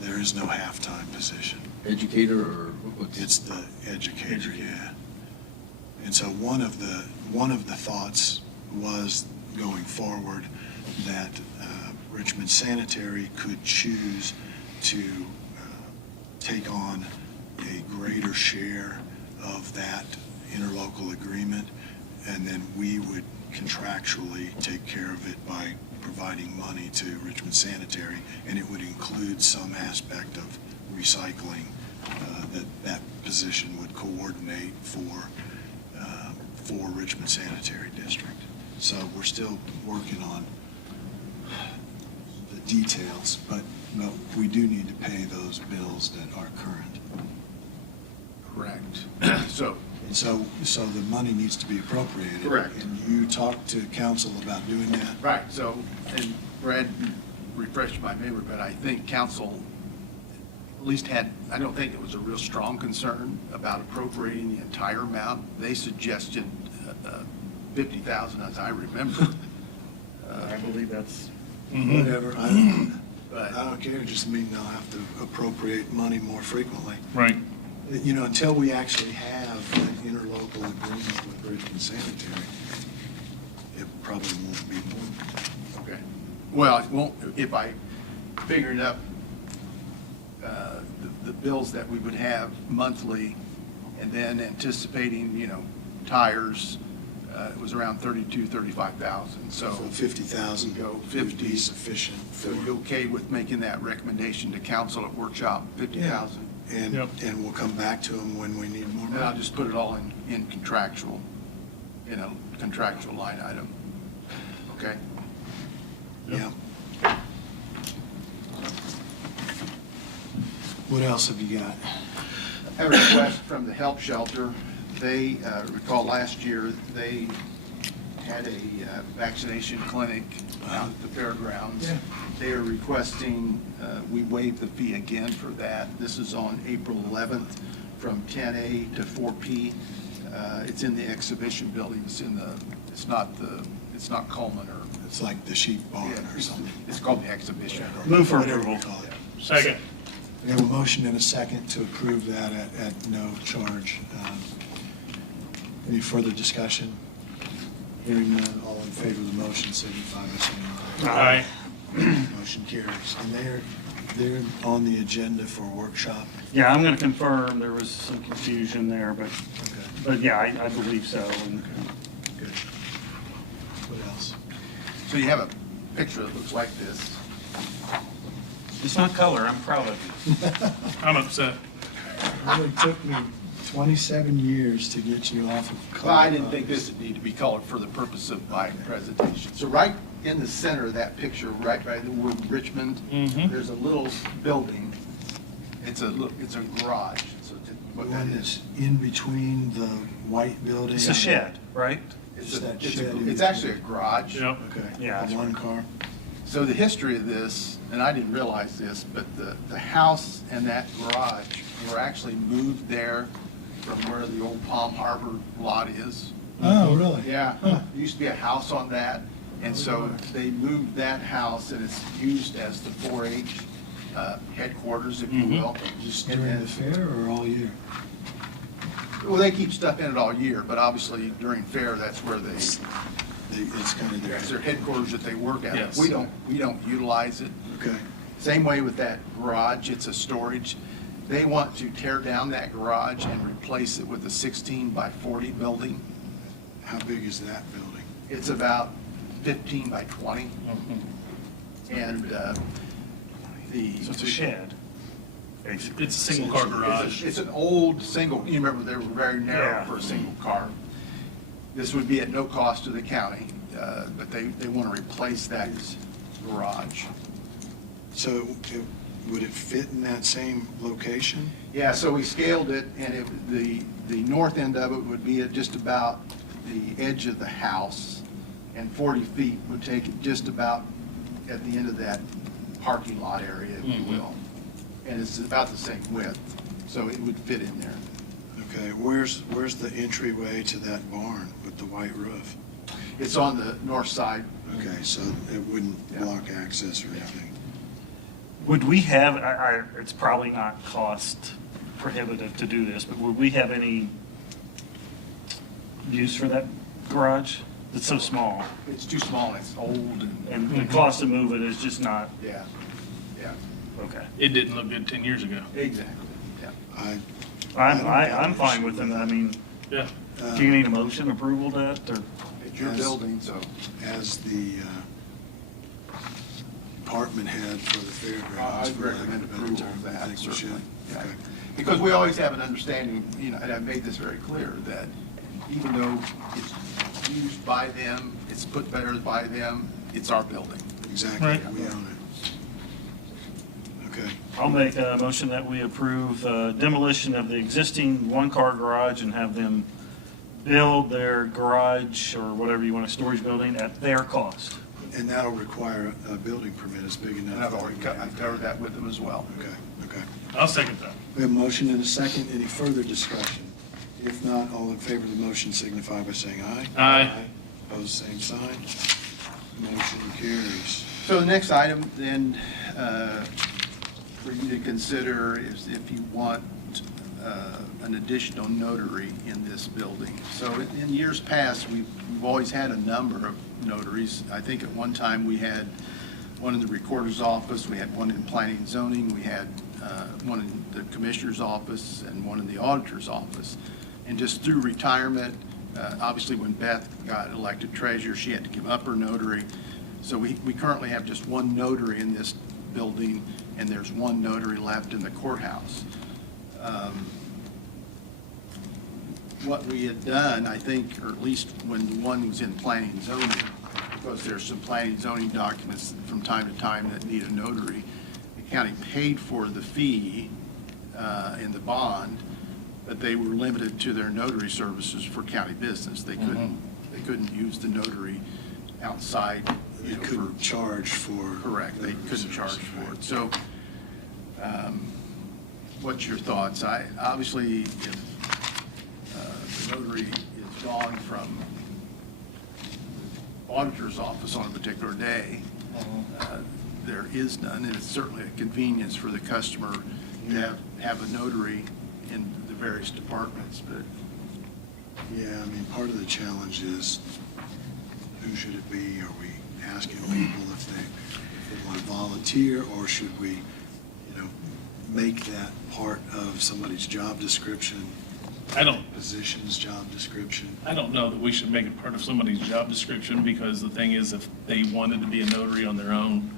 There is no half-time position. Educator or what's? It's the educator, yeah. And so one of the thoughts was, going forward, that Richmond Sanitary could choose to take on a greater share of that interlocal agreement, and then we would contractually take care of it by providing money to Richmond Sanitary, and it would include some aspect of recycling that position would coordinate for Richmond Sanitary District. So we're still working on the details, but we do need to pay those bills that are current. Correct. So, And so the money needs to be appropriated. Correct. And you talked to council about doing that? right, so, and Brad refreshed my memory, but I think council at least had, I don't think it was a real strong concern about appropriating the entire amount. They suggested 50,000, as I remember. I believe that's, Whatever, But I don't care, it just means they'll have to appropriate money more frequently. Right. You know, until we actually have an interlocal agreement with Bridge and Sanitary, it probably won't be more. okay. Well, it won't, if I figured up the bills that we would have monthly, and then anticipating, tires, it was around 35,000. So So 50,000 Go would 50. be sufficient so for, you okay with making that recommendation to council at workshop, 50,000? and, Yep. and we'll come back to them when we need more And I'll money. just put it all in contractual, contractual line item. Okay? Yeah. What else have you got? I have a request from the help shelter. They, recall last year, they had a vaccination clinic out at the fairgrounds. Yeah. They are requesting, we waive the fee again for that. This is on April 11th from 10A to 4P. It's in the exhibition building. It's not Coleman or. It's like the sheep barn Yeah, or something. It's called the exhibition. Move for Whatever we approval. call it. Second. We have a motion and a second to approve that at no charge. Any further discussion? Hearing none, all in favor of the motion signify by saying Aye. aye. Motion carries. And they're on the agenda for workshop. yeah, I'm going to confirm, there was some confusion there, Okay, but yeah, I believe so. And good. What else? So you have a picture that looks like this. it's not color, I'm proud of you. I'm upset. It really took me 27 years to get you off of color. Well, I didn't think this would need to be colored for the purpose of my presentation. So right in the center of that picture, right by the word Richmond, there's a little building. It's a garage. So The what that one is. that's in between the white building. It's a shed, right? It's Just a- that it's a- shed in It's actually a garage. Yep. Okay. Yeah, that's One car. So the history of this, and I didn't realize this, but the house and that garage were actually moved there from where the old Palm Harbor lot is. Oh, really? Yeah, Huh. there used to be a house on that, and so they moved that house, and it's used as the 4-H headquarters, if you will. Just And during then- the fair or all year? Well, they keep stuff in it all year, but obviously during fair, that's where It's kind of that's there. their headquarters that they work at. Yes. We don't utilize it. Okay. Same way with that garage, it's a storage. They want to tear down that garage and replace it with a 16 by 40 building. How big is that building? It's about 15 by 20. And So it's a shed, basically. It's a single car garage. It's an old single, you remember they were very narrow Yeah. for a single car. This would be at no cost to the county, but they want to replace that garage. So would it fit in that same location? Yeah, so we scaled it, and the north end of it would be at just about the edge of the house, and 40 feet would take it just about at the end of that parking lot area, if you will. And it's about the same width, so it would fit in there. Okay, where's the entryway to that barn with the white roof? It's on the north side. Okay, so it wouldn't Yeah. block access or anything? Would we have, it's probably not cost prohibitive to do this, but would we have any use for that garage? It's so small, It's too small, it's old, and, and the cost of moving is just not, yeah, yeah, okay. It didn't look good 10 years ago. exactly, yeah. I'm fine with it, I mean, Yeah. do you need a motion approval to that, or? It's your Yes. building, so. As the department head for the fairgrounds. I'd for lack of recommend a better approval term, of I that, think we should. certainly. Yeah. Okay. Because we always have an understanding, and I've made this very clear, that even though it's used by them, it's put better by them, it's our building. Exactly, Right. we own it. Okay. I'll make a motion that we approve demolition of the existing one-car garage and have them build their garage or whatever you want, a storage building at their cost. And that'll require a building permit. It's big enough. And I've covered that with them as well. Okay, okay. I'll second that. We have a motion and a second. Any further discussion? If not, all in favor of the motion signify by saying aye. Aye. Opposed, same sign. Motion carries. So the next item then for you to consider is if you want an additional notary in this building. So in years past, we've always had a number of notaries. I think at one time we had one in the recorder's office, we had one in planning and zoning, we had one in the commissioner's office, and one in the auditor's office. And just through retirement, obviously when Beth got elected treasurer, she had to give up her notary. So we currently have just one notary in this building, and there's one notary left in the courthouse. What we had done, I think, or at least when the one was in planning and zoning, because there's some planning and zoning documents from time to time that need a notary, the county paid for the fee in the bond, but they were limited to their notary services for county business. They couldn't use the notary outside. You couldn't charge for. Correct, they couldn't charge for it. So, what's your thoughts? Obviously, if the notary is gone from the auditor's office on a particular day, there is none, and it's certainly a convenience for the customer to have a notary in the various departments, but. Yeah, I mean, part of the challenge is who should it be? Are we asking people if they want to volunteer, or should we, make that part of somebody's job description? Position's job description. I don't know that we should make it part of somebody's job description, because the thing is, if they wanted to be a notary on their own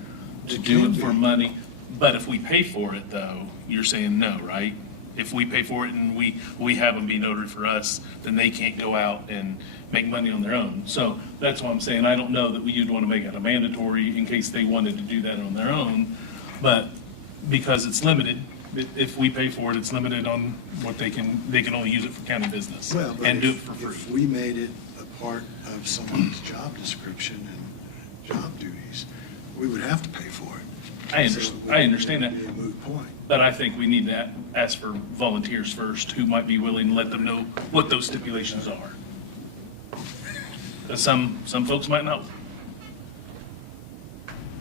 to do it for money, but if we pay for it though, you're saying no, right? If we pay for it and we have them be notary for us, then they can't go out and make money on their own. So that's why I'm saying I don't know that you'd want to make it a mandatory in case they wanted to do that on their own, but because it's limited, if we pay for it, it's limited on what they can only use it for county business Well, but and do it if for free. we made it a part of someone's job description and job duties, we would have to pay for it. I So understand it would that. be a moot point. But I think we need to ask for volunteers first who might be willing to let them know what those stipulations are. 'Cause some folks might not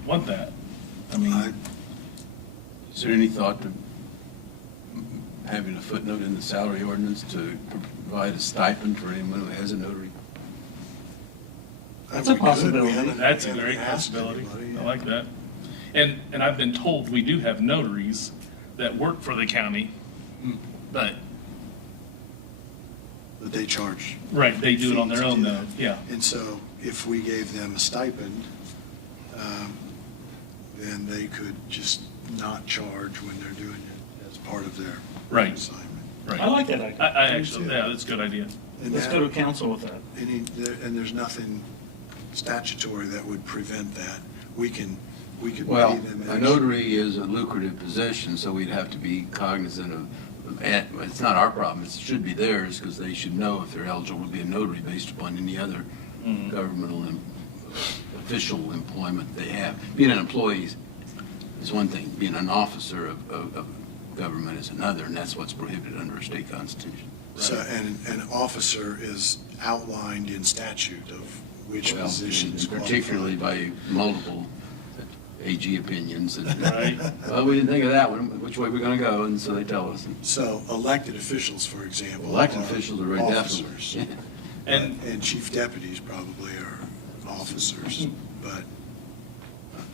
want that. I mean, Is there any thought to having a footnote in the salary ordinance to provide a stipend for anyone who has a notary? That's a possibility. that's a great possibility. I like that. And I've been told we do have notaries that work for the county, but, But they charge. right, they do it on their fees to own do though, that. yeah. And so if we gave them a stipend, then they could just not charge when they're doing it as part of their Right. assignment. Right. I like that idea. I actually, yeah, that's a good idea. And Let's that- go to council with that. And there's nothing statutory that would prevent that. We could pay Well, them. a notary is a lucrative position, so we'd have to be cognizant of, it's not our problem, it should be theirs, because they should know if they're eligible to be a notary based upon any other governmental official employment they have. Being an employee is one thing, being an officer of government is another, and that's what's prohibited under our state constitution. So, and an officer is outlined in statute of which Well, positions and qualify. particularly by multiple AG opinions. And, Right. well, we didn't think of that one, which way we're going to go, and so they tell us. So elected officials, for example. Elected officials are very officers. definitely. And chief deputies probably are officers, but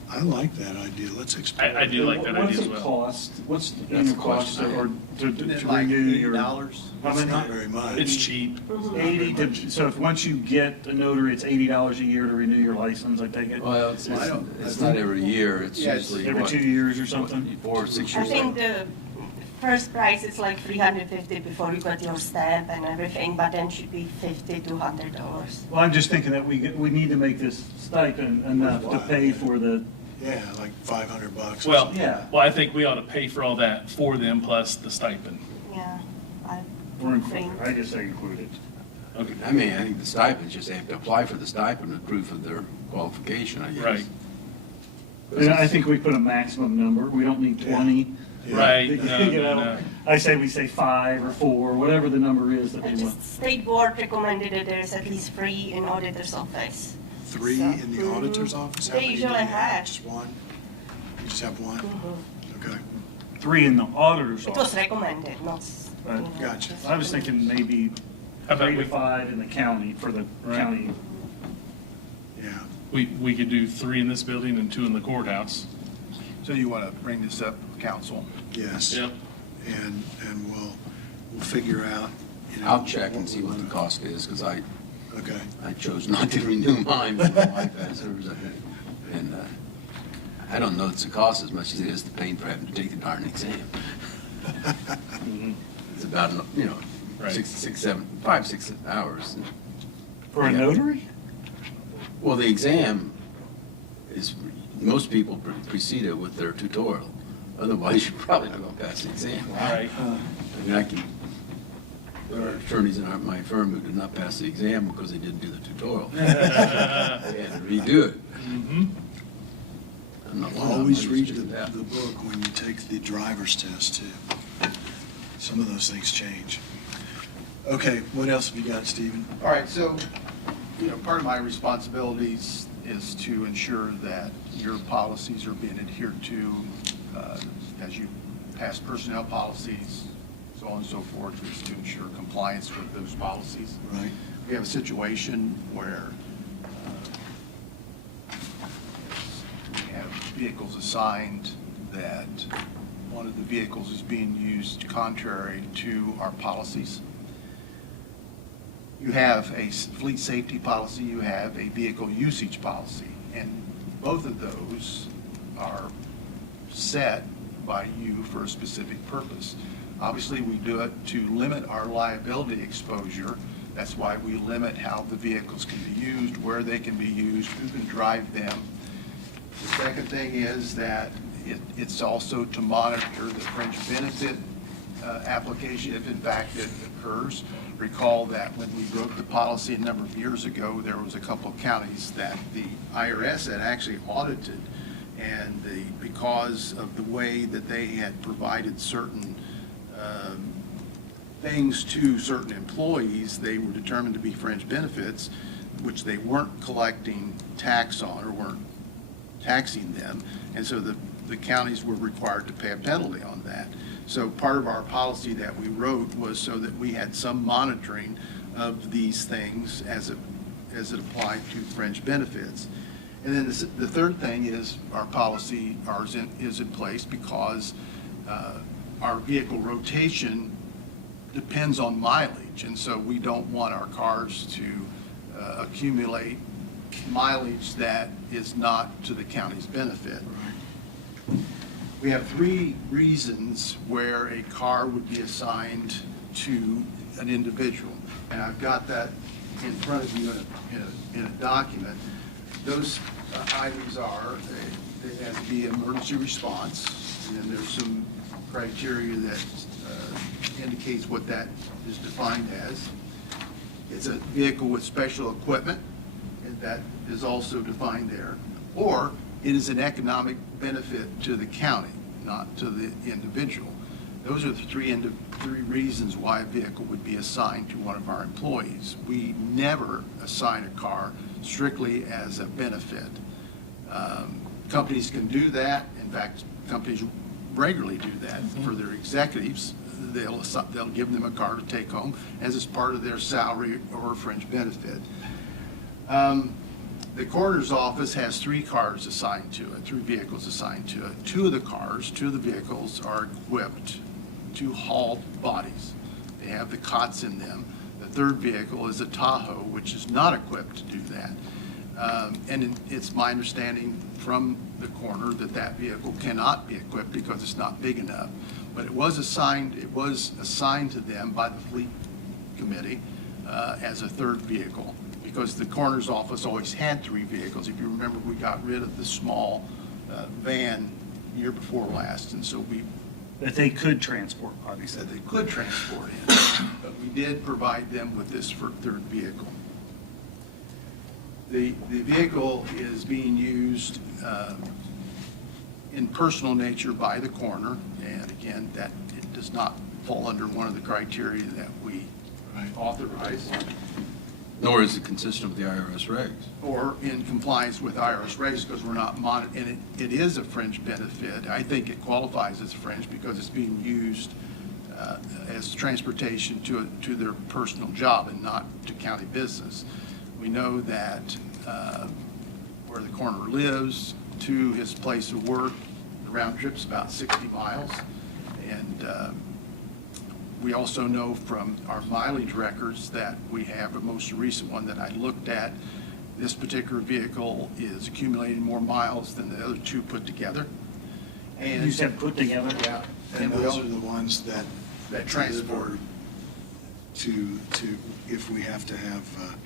I like that idea. Let's explore. I do like that idea as well. What's the That's annual the cost question. or to Isn't it to like renew your? $80? How It's many? not very much. It's cheap. 80 to, so if once you get a notary, it's $80 a year to renew your license, I take it? Well, it's not every year, it's Yeah, it's usually, Every what, 2 years or something? 4 or 6 I years think later. the first price is like $350 before you got your stamp and everything, but then should be $50 to $100. Well, I'm just thinking that we need to make this stipend enough to pay for the Yeah, like $500. Well, Yeah. well, I think we ought to pay for all that for them plus the stipend. Yeah, I Or think. include, I guess they include it. Okay. I mean, I think the stipends, just they have to apply for the stipend with proof of their qualification, I guess. Right. And I think we put a maximum number. We don't need 20. Yeah. Right. You No, no, know, no. I say we say 5 or 4, whatever the number is that And they want. just state board recommended that there's at least 3 in auditor's office. 3 So, in the auditor's office? How They many do usually you have. Just 1? You just have 1? Okay, 3 in the auditor's It was office. recommended, not, Right. Gotcha. I was thinking maybe How about 3 to we- 5 in the county, for the Right. county. yeah. We could do 3 in this building and 2 in the courthouse. So you want to bring this up, council? Yes. Yep. And we'll figure out, you know. I'll check and see what the cost is, because I Okay. chose not to renew mine, but my wife has hers. And I don't know it's the cost as much as it is the pain for having to take the darn exam. It's about, you know, Right. 5, 6 hours. For a Yeah. notary? Well, the exam is, most people precede it with their tutorial. Otherwise, you're probably not going to pass the exam. Right. I mean, there are attorneys in my firm who did not pass the exam because they didn't do the tutorial. They had to redo it. Mhm. I'm not one of them. Always I read just did that. the book when you take the driver's test, too. Some of those things change. Okay, what else have you got, Stephen? All right, so, you know, part of my responsibilities is to ensure that your policies are being adhered to as you pass personnel policies, so on and so forth, is to ensure compliance with those policies. Right. We have a situation where we have vehicles assigned that one of the vehicles is being used contrary to our policies. You have a fleet safety policy, you have a vehicle usage policy, and both of those are set by you for a specific purpose. Obviously, we do it to limit our liability exposure. That's why we limit how the vehicles can be used, where they can be used, who can drive them. The second thing is that it's also to monitor the fringe benefit application, if in fact it occurs. Recall that when we wrote the policy a number of years ago, there was a couple of counties that the IRS had actually audited, and because of the way that they had provided certain things to certain employees, they were determined to be fringe benefits, which they weren't collecting tax on or weren't taxing them, and so the counties were required to pay a penalty on that. So part of our policy that we wrote was so that we had some monitoring of these things as it applied to fringe benefits. And then the third thing is our policy is in place because our vehicle rotation depends on mileage, and so we don't want our cars to accumulate mileage that is not to the county's benefit. We have 3 reasons where a car would be assigned to an individual, and I've got that in front of you in a document. Those items are, it has to be emergency response, and then there's some criteria that indicates what that is defined as. It's a vehicle with special equipment, and that is also defined there. Or it is an economic benefit to the county, not to the individual. Those are the three reasons why a vehicle would be assigned to one of our employees. We never assign a car strictly as a benefit. Companies can do that. In fact, companies regularly do that for their executives. They'll give them a car to take home as it's part of their salary or fringe benefit. The coroner's office has 3 cars assigned to it, 3 vehicles assigned to it. 2 of the vehicles are equipped to haul bodies. They have the cots in them. The third vehicle is a Tahoe, which is not equipped to do that. And it's my understanding from the coroner that that vehicle cannot be equipped because it's not big enough. But it was assigned to them by the fleet committee as a third vehicle, because the coroner's office always had 3 vehicles. If you remember, we got rid of the small van year before last, and so we That they could transport, obviously. said they could transport in, but we did provide them with this third vehicle. The vehicle is being used in personal nature by the coroner, and again, that it does not fall under one of the criteria that we authorize, Nor is it consistent with the IRS regs. or in compliance with IRS regs, because we're not monitoring, and it is a fringe benefit. I think it qualifies as fringe because it's being used as transportation to their personal job and not to county business. We know that where the coroner lives to his place of work, the round trip's about 60 miles. And we also know from our mileage records that we have, the most recent one that I looked at, this particular vehicle is accumulating more miles than the other two put together. And You said put together? Yeah. And we those all- are the ones that transport. to, if we have to have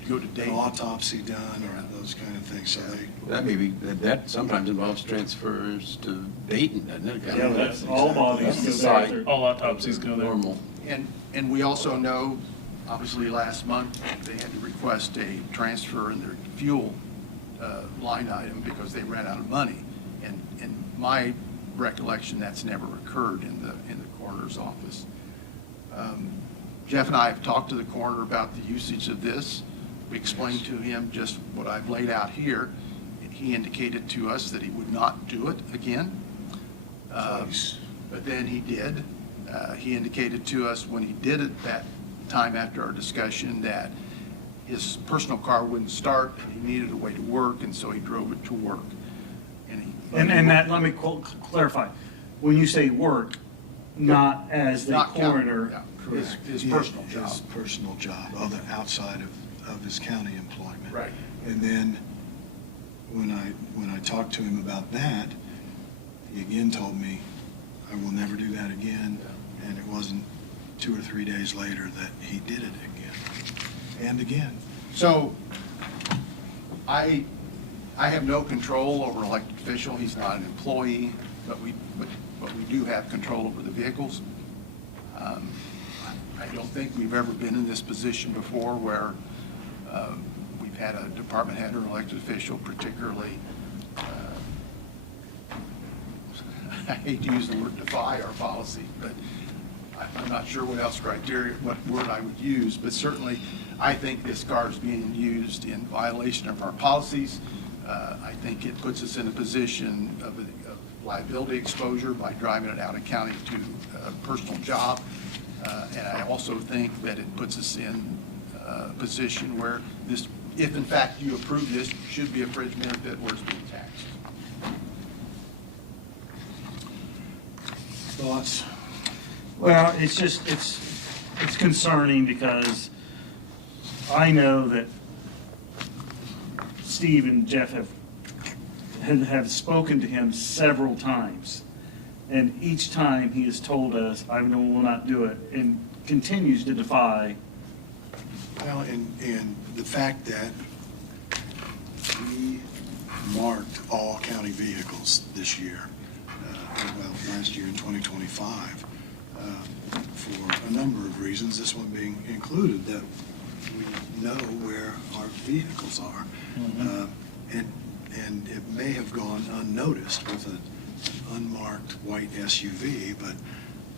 Go to an Dayton. autopsy done or those kind of things, so they. That may be, that sometimes involves transfers to Dayton, doesn't it? Yeah, that's all bodies That's the go site. there. All autopsies go there. Normal. And we also know, obviously, last month, they had to request a transfer in their fuel line item because they ran out of money. And in my recollection, that's never occurred in the coroner's office. Jeff and I have talked to the coroner about the usage of this. We explained to him just what I've laid out here. He indicated to us that he would not do it again. But then he did. He indicated to us when he did it that time after our discussion that his personal car wouldn't start and he needed a way to work, and so he drove it to work. And that, let me clarify, when you say work, not as the Not county, coroner. yeah. His personal job. His personal job, other outside of his county employment. Right. And then, when I talked to him about that, he again told me, I will never do that again. And it wasn't 2 or 3 days later that he did it again, and again. So I have no control over an elected official. He's not an employee, but we do have control over the vehicles. I don't think we've ever been in this position before where we've had a department head or an elected official particularly, I hate to use the word defy our policy, but I'm not sure what word I would use, but certainly I think this car is being used in violation of our policies. I think it puts us in a position of liability exposure by driving it out of county to a personal job. And I also think that it puts us in a position where this, if in fact you approve this, should be a fringe benefit where it's being taxed. Thoughts? Well, it's just, it's concerning because I know that Steve and Jeff have spoken to him several times. And each time he has told us, I will not do it, and continues to defy. Well, and the fact that we marked all county vehicles this year, last year in 2025, for a number of reasons, this one being included, that we know where our vehicles are. And it may have gone unnoticed with an unmarked white SUV, but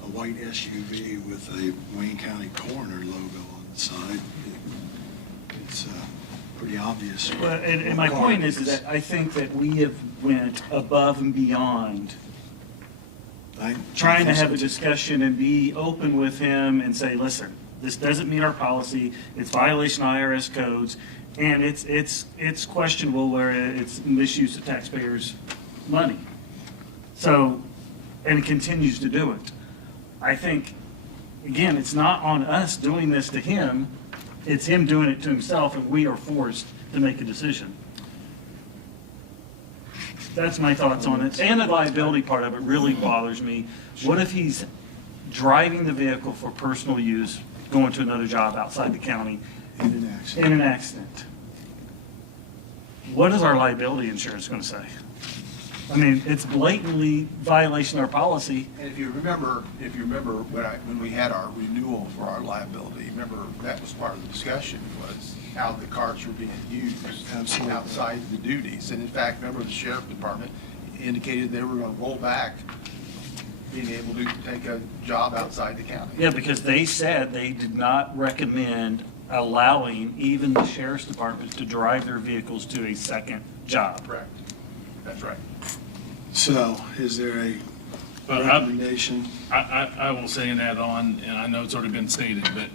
a white SUV with a Wayne County Coroner logo on the side, it's pretty obvious. Well, and my point is that I think that we have went above and beyond trying to have a discussion and be open with him and say, listen, this doesn't meet our policy, it's violation of IRS codes, and it's questionable where it's misuse of taxpayers' money. So, and it continues to do it. I think, again, it's not on us doing this to him, it's him doing it to himself, and we are forced to make a decision. That's my thoughts on it. And the liability part of it really bothers me. What if he's driving the vehicle for personal use, going to another job outside the county in an accident? What is our liability insurance going to say? I mean, it's blatantly violation of our policy. And if you remember when we had our renewal for our liability, remember that was part of the discussion, was how the carts were being used. Absolutely. Outside the duties. And in fact, remember the sheriff department indicated they were going to roll back being able to take a job outside the county. Yeah, because they said they did not recommend allowing even the sheriff's department to drive their vehicles to a second job. Correct. That's right. So is there a But recommendation? I will say and add on, and I know it's already been stated, but,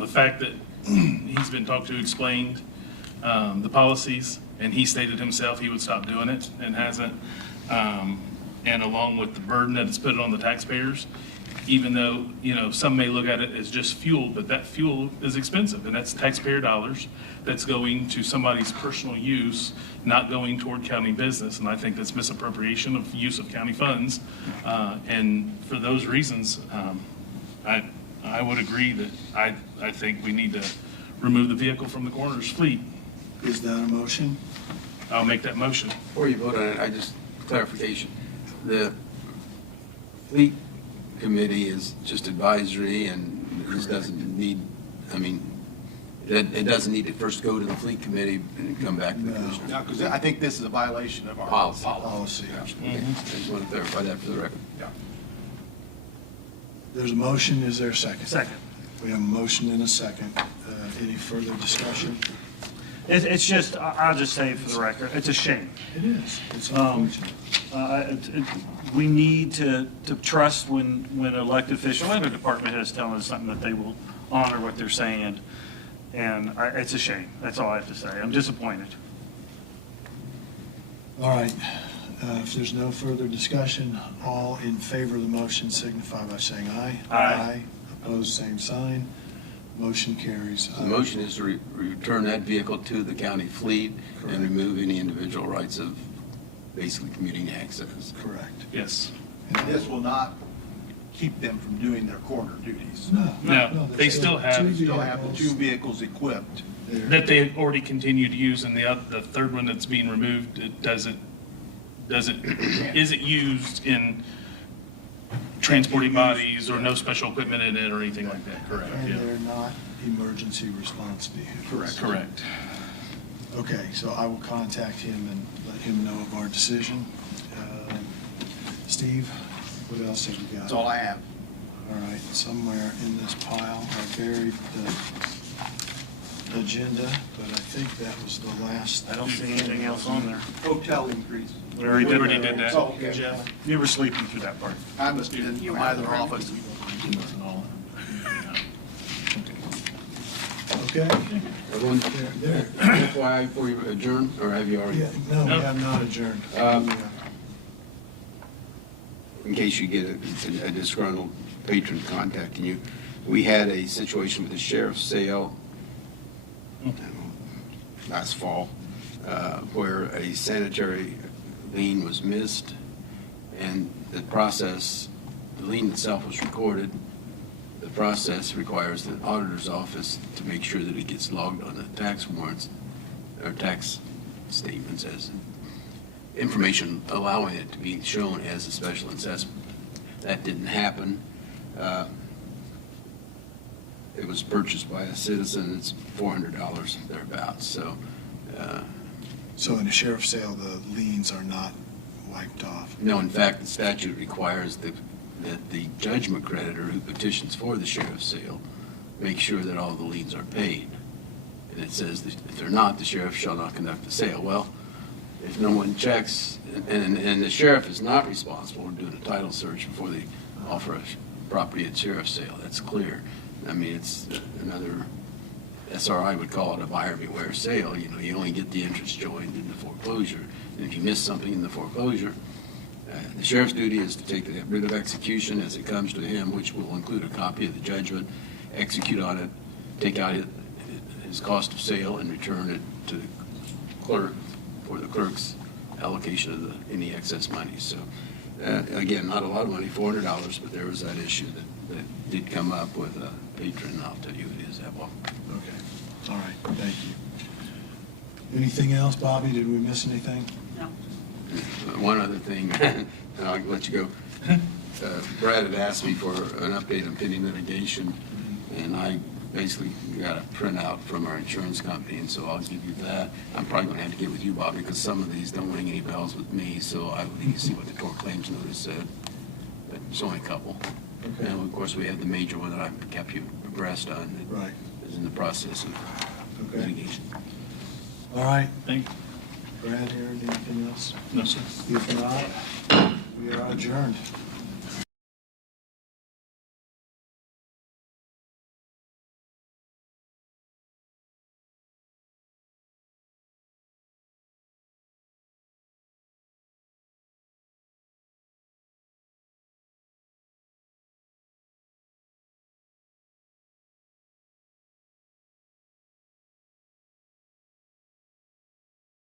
the fact that he's been talked to, explained the policies, and he stated himself he would stop doing it and hasn't, and along with the burden that it's put on the taxpayers, even though, some may look at it as just fuel, but that fuel is expensive, and that's taxpayer dollars that's going to somebody's personal use, not going toward county business, and I think that's misappropriation of use of county funds. And for those reasons, I would agree that I think we need to remove the vehicle from the coroner's fleet. Is that a motion? I'll make that motion. Before you vote on it, clarification. The fleet committee is just advisory and this doesn't need, it doesn't need to first go to the fleet committee and come back to the No. commissioner. Now, because I think this is a violation of our Policy. Policy. Okay. I just want to clarify that for the record. Yeah. There's a motion, is there a second? Second. We have a motion and a second. Any further discussion? It's just, I'll just say for the record, it's a shame. It is. It's Um, unfortunate. We need to trust when an elected official and a department head is telling us something that they will honor what they're saying. And it's a shame. That's all I have to say. I'm disappointed. All right. If there's no further discussion, all in favor of the motion signify by saying aye. Aye. Opposed, same sign. Motion carries. The motion is to return that vehicle to the county fleet Correct. and remove any individual rights of basically commuting access. Correct. Yes. And this will not keep them from doing their coroner duties. No, they still have- They still have the two vehicles equipped. That they already continue to use, and the third one that's being removed, it isn't used in transporting bodies or no special equipment in it or anything like that, correct? And Yeah. they're not emergency response vehicles. Correct. Okay, so I will contact him and let him know of our decision. Steve, what else have you got? That's all I have. All right, somewhere in this pile, I buried the agenda, but I think that was the last. I don't see anything else on there. Hotel increase. We already We already did did that. Oh, okay. Jeff. You were sleeping through that part. I must have been in my other office. Okay? Everyone, There. FYI before you adjourn, or have you already? Yeah, no, we No. have not adjourned. In case you get a disgruntled patron contacting you, we had a situation with the sheriff's sale last fall where a sanitary lien was missed, and the process, the lien itself was recorded. The process requires the auditor's office to make sure that it gets logged on the tax warrants or tax statements as information allowing it to be shown as a special assessment. That didn't happen. It was purchased by a citizen. It's $400 thereabouts. So in a sheriff's sale, the liens are not wiped off. No, in fact, the statute requires that the judgment creditor who petitions for the sheriff's sale make sure that all the liens are paid. And it says that if they're not, the sheriff shall not conduct the sale. Well, if no one checks, and the sheriff is not responsible for doing a title search before they offer a property at sheriff's sale, that's clear. I mean, it's another, SRI would call it a buyer beware sale. You only get the interest joined in the foreclosure. And if you miss something in the foreclosure, the sheriff's duty is to take the writ of execution as it comes to him, which will include a copy of the judgment, execute on it, take out his cost of sale, and return it to the clerk for the clerk's allocation of any excess money. So, again, not a lot of money, $400, but there was that issue that did come up with a patron, and I'll tell you who it is that well. Okay, all right, thank you. Anything else, Bobby? Did we miss anything? No. one other thing, and I'll let you go. Brad had asked me for an update on pending litigation, and I basically got a printout from our insurance company, and so I'll give you that. I'm probably gonna have to get with you, Bobby, because some of these don't ring any bells with me, so I would need to see what the tort claims notice said. But it's only a couple. Okay. And of course, we have the major one that I've kept you abreast on. That Right. is in the process of Okay. litigation. All right, Thank Brad, here, anything else? No, sir. If not, we are adjourned.